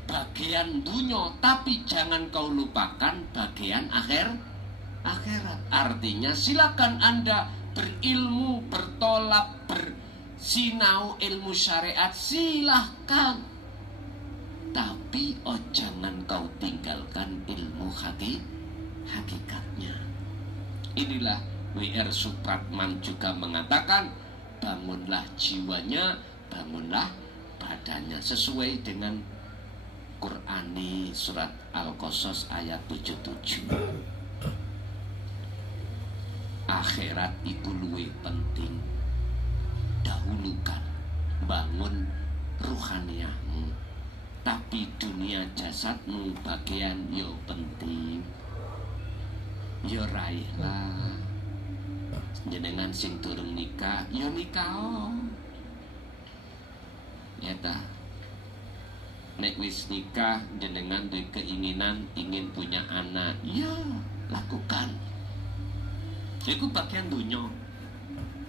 bagian dunia, tapi jangan kau lupakan bagian akhirat. Artinya silahkan Anda berilmu, bertolak, bersinau ilmu syariat, silahkan, tapi jangan kau tinggalkan ilmu hakikatnya. Inilah W.R. Supratman juga mengatakan, bangunlah jiwanya, bangunlah badannya, sesuai dengan Qur'ani surat Al-Qasas ayat 77. Akhirat itu luwih penting. Dahulukan, bangun ruhaniyahmu, tapi dunia jasadmu bagian yo penting. Yo raihlah. Jenengan sing durung nikah, yo nikah. Ya ta. Nek wis nikah, jenengan duwe keinginan ingin punya anak, ya lakukan. Itu bagian dunia.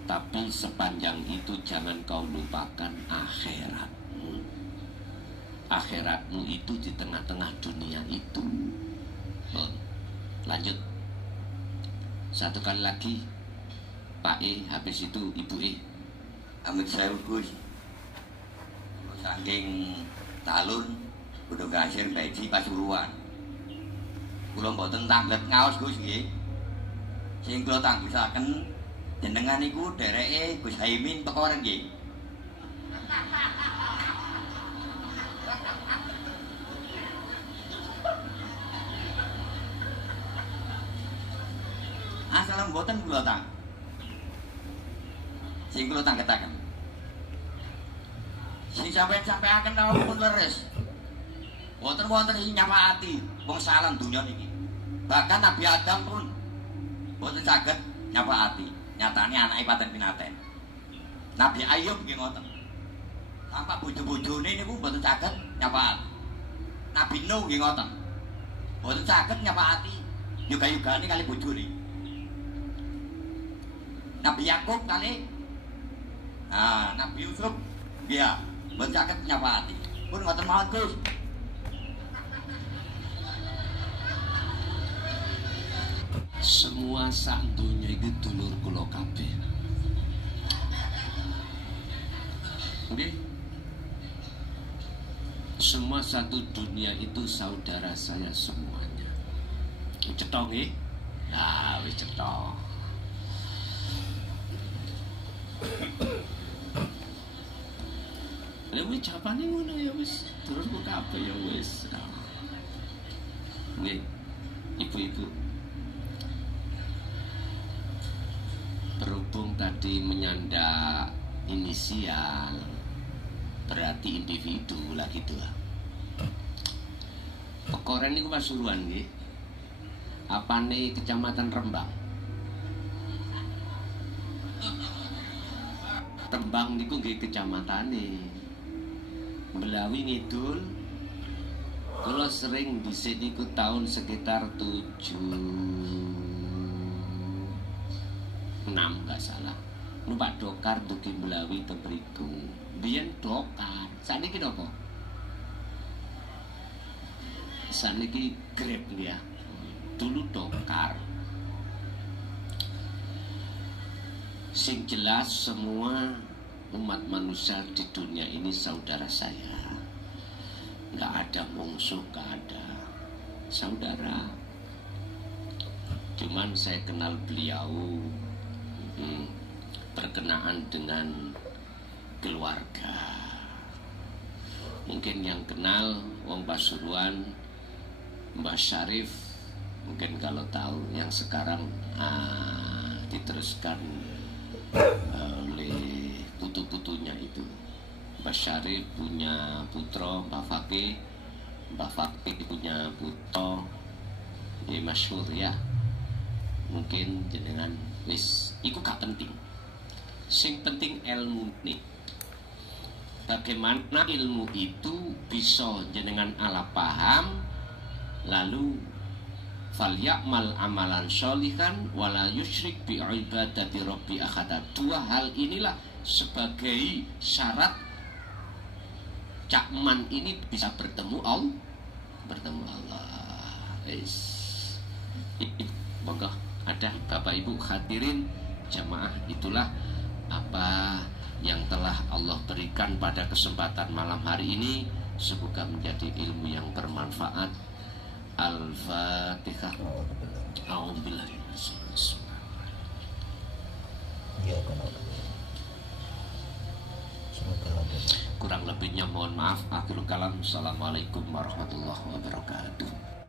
Tapi sepanjang itu jangan kau lupakan akhiratmu. Akhiratmu itu di tengah-tengah dunia itu. Lanjut. Satu kali lagi, Pak E, habis itu Ibu E. Amit saya Gus. Saking talun kudu gasir beji Pasuruan. Kula mboten tamblet ngaos Gus nggih. Sing kula tanggusaken jenengan niku dereke Gus Haimin teko nggih. Asal mboten kula tang. Sing kula tanggetaken. Sing sampeyan-sampeyaken pun leres. Wonten-wonten sing nyapaati wong salam donya niki. Bahkan Nabi Adam pun mboten saged nyapaati. Nyatane anake paten pinaten. Nabi Ayub nggih ngoten. Sampak bojo-bojone niku mboten saged nyapaati. Nabi Nuh nggih ngoten. Mboten saged nyapaati yuga-yugane kali bojone. Nabi Yakub kali Nabi Yusuf dia bercaket nyapati pun ngoten mawon Gus. Semua sak donya iki dulur kula kabeh. Nggih. Semua satu dunia itu saudara saya semuanya. Cetok nggih? Ya, wis cetok. Lha wis jawabane ngono ya wis, turunku kabeh ya wis. Nggih. Ibu-ibu. Berhubung tadi menyanda inisial, berarti individu lah gitu lah. Pekoren niku Pasuruan nggih. Apane Kecamatan Rembang? Rembang niku nggih kecamatane. Belawi Ngidul. Kula sering dhisik niku tahun sekitar 76 enggak salah. Numpak dokar dugi Belawi Tebriku. Biyen dokar. Saniki napa? Saniki Grab ya. Dulu dokar. Sing jelas semua umat manusia di dunia ini saudara saya. Nggak ada musuh, nggak ada saudara. Cuman saya kenal beliau berkenaan dengan keluarga. Mungkin yang kenal wong Pasuruan, Mbah Syarif, mungkin kalau tahu yang sekarang diteruskan oleh putu-putunya itu. Mbah Syarif punya putra Mbah Fakih, Mbah Fakih punya putra, ini masyhur ya. Mungkin jenengan wis iku gak penting. Sing penting ilmu nih. Bagaimana ilmu itu bisa jenengan ala paham, lalu falyakmal amalan sholihan wala yusyrik bi ibadati rabbi ahada. Dua hal inilah sebagai syarat Cakman ini bisa bertemu Allah. Monggo ada Bapak Ibu hadirin jamaah, itulah apa yang telah Allah berikan pada kesempatan malam hari ini. Semoga menjadi ilmu yang bermanfaat. Al-Fatihah. A'udzubillahi kurang lebihnya mohon maaf. Akhirul kalam. Assalamualaikum warahmatullahi wabarakatuh.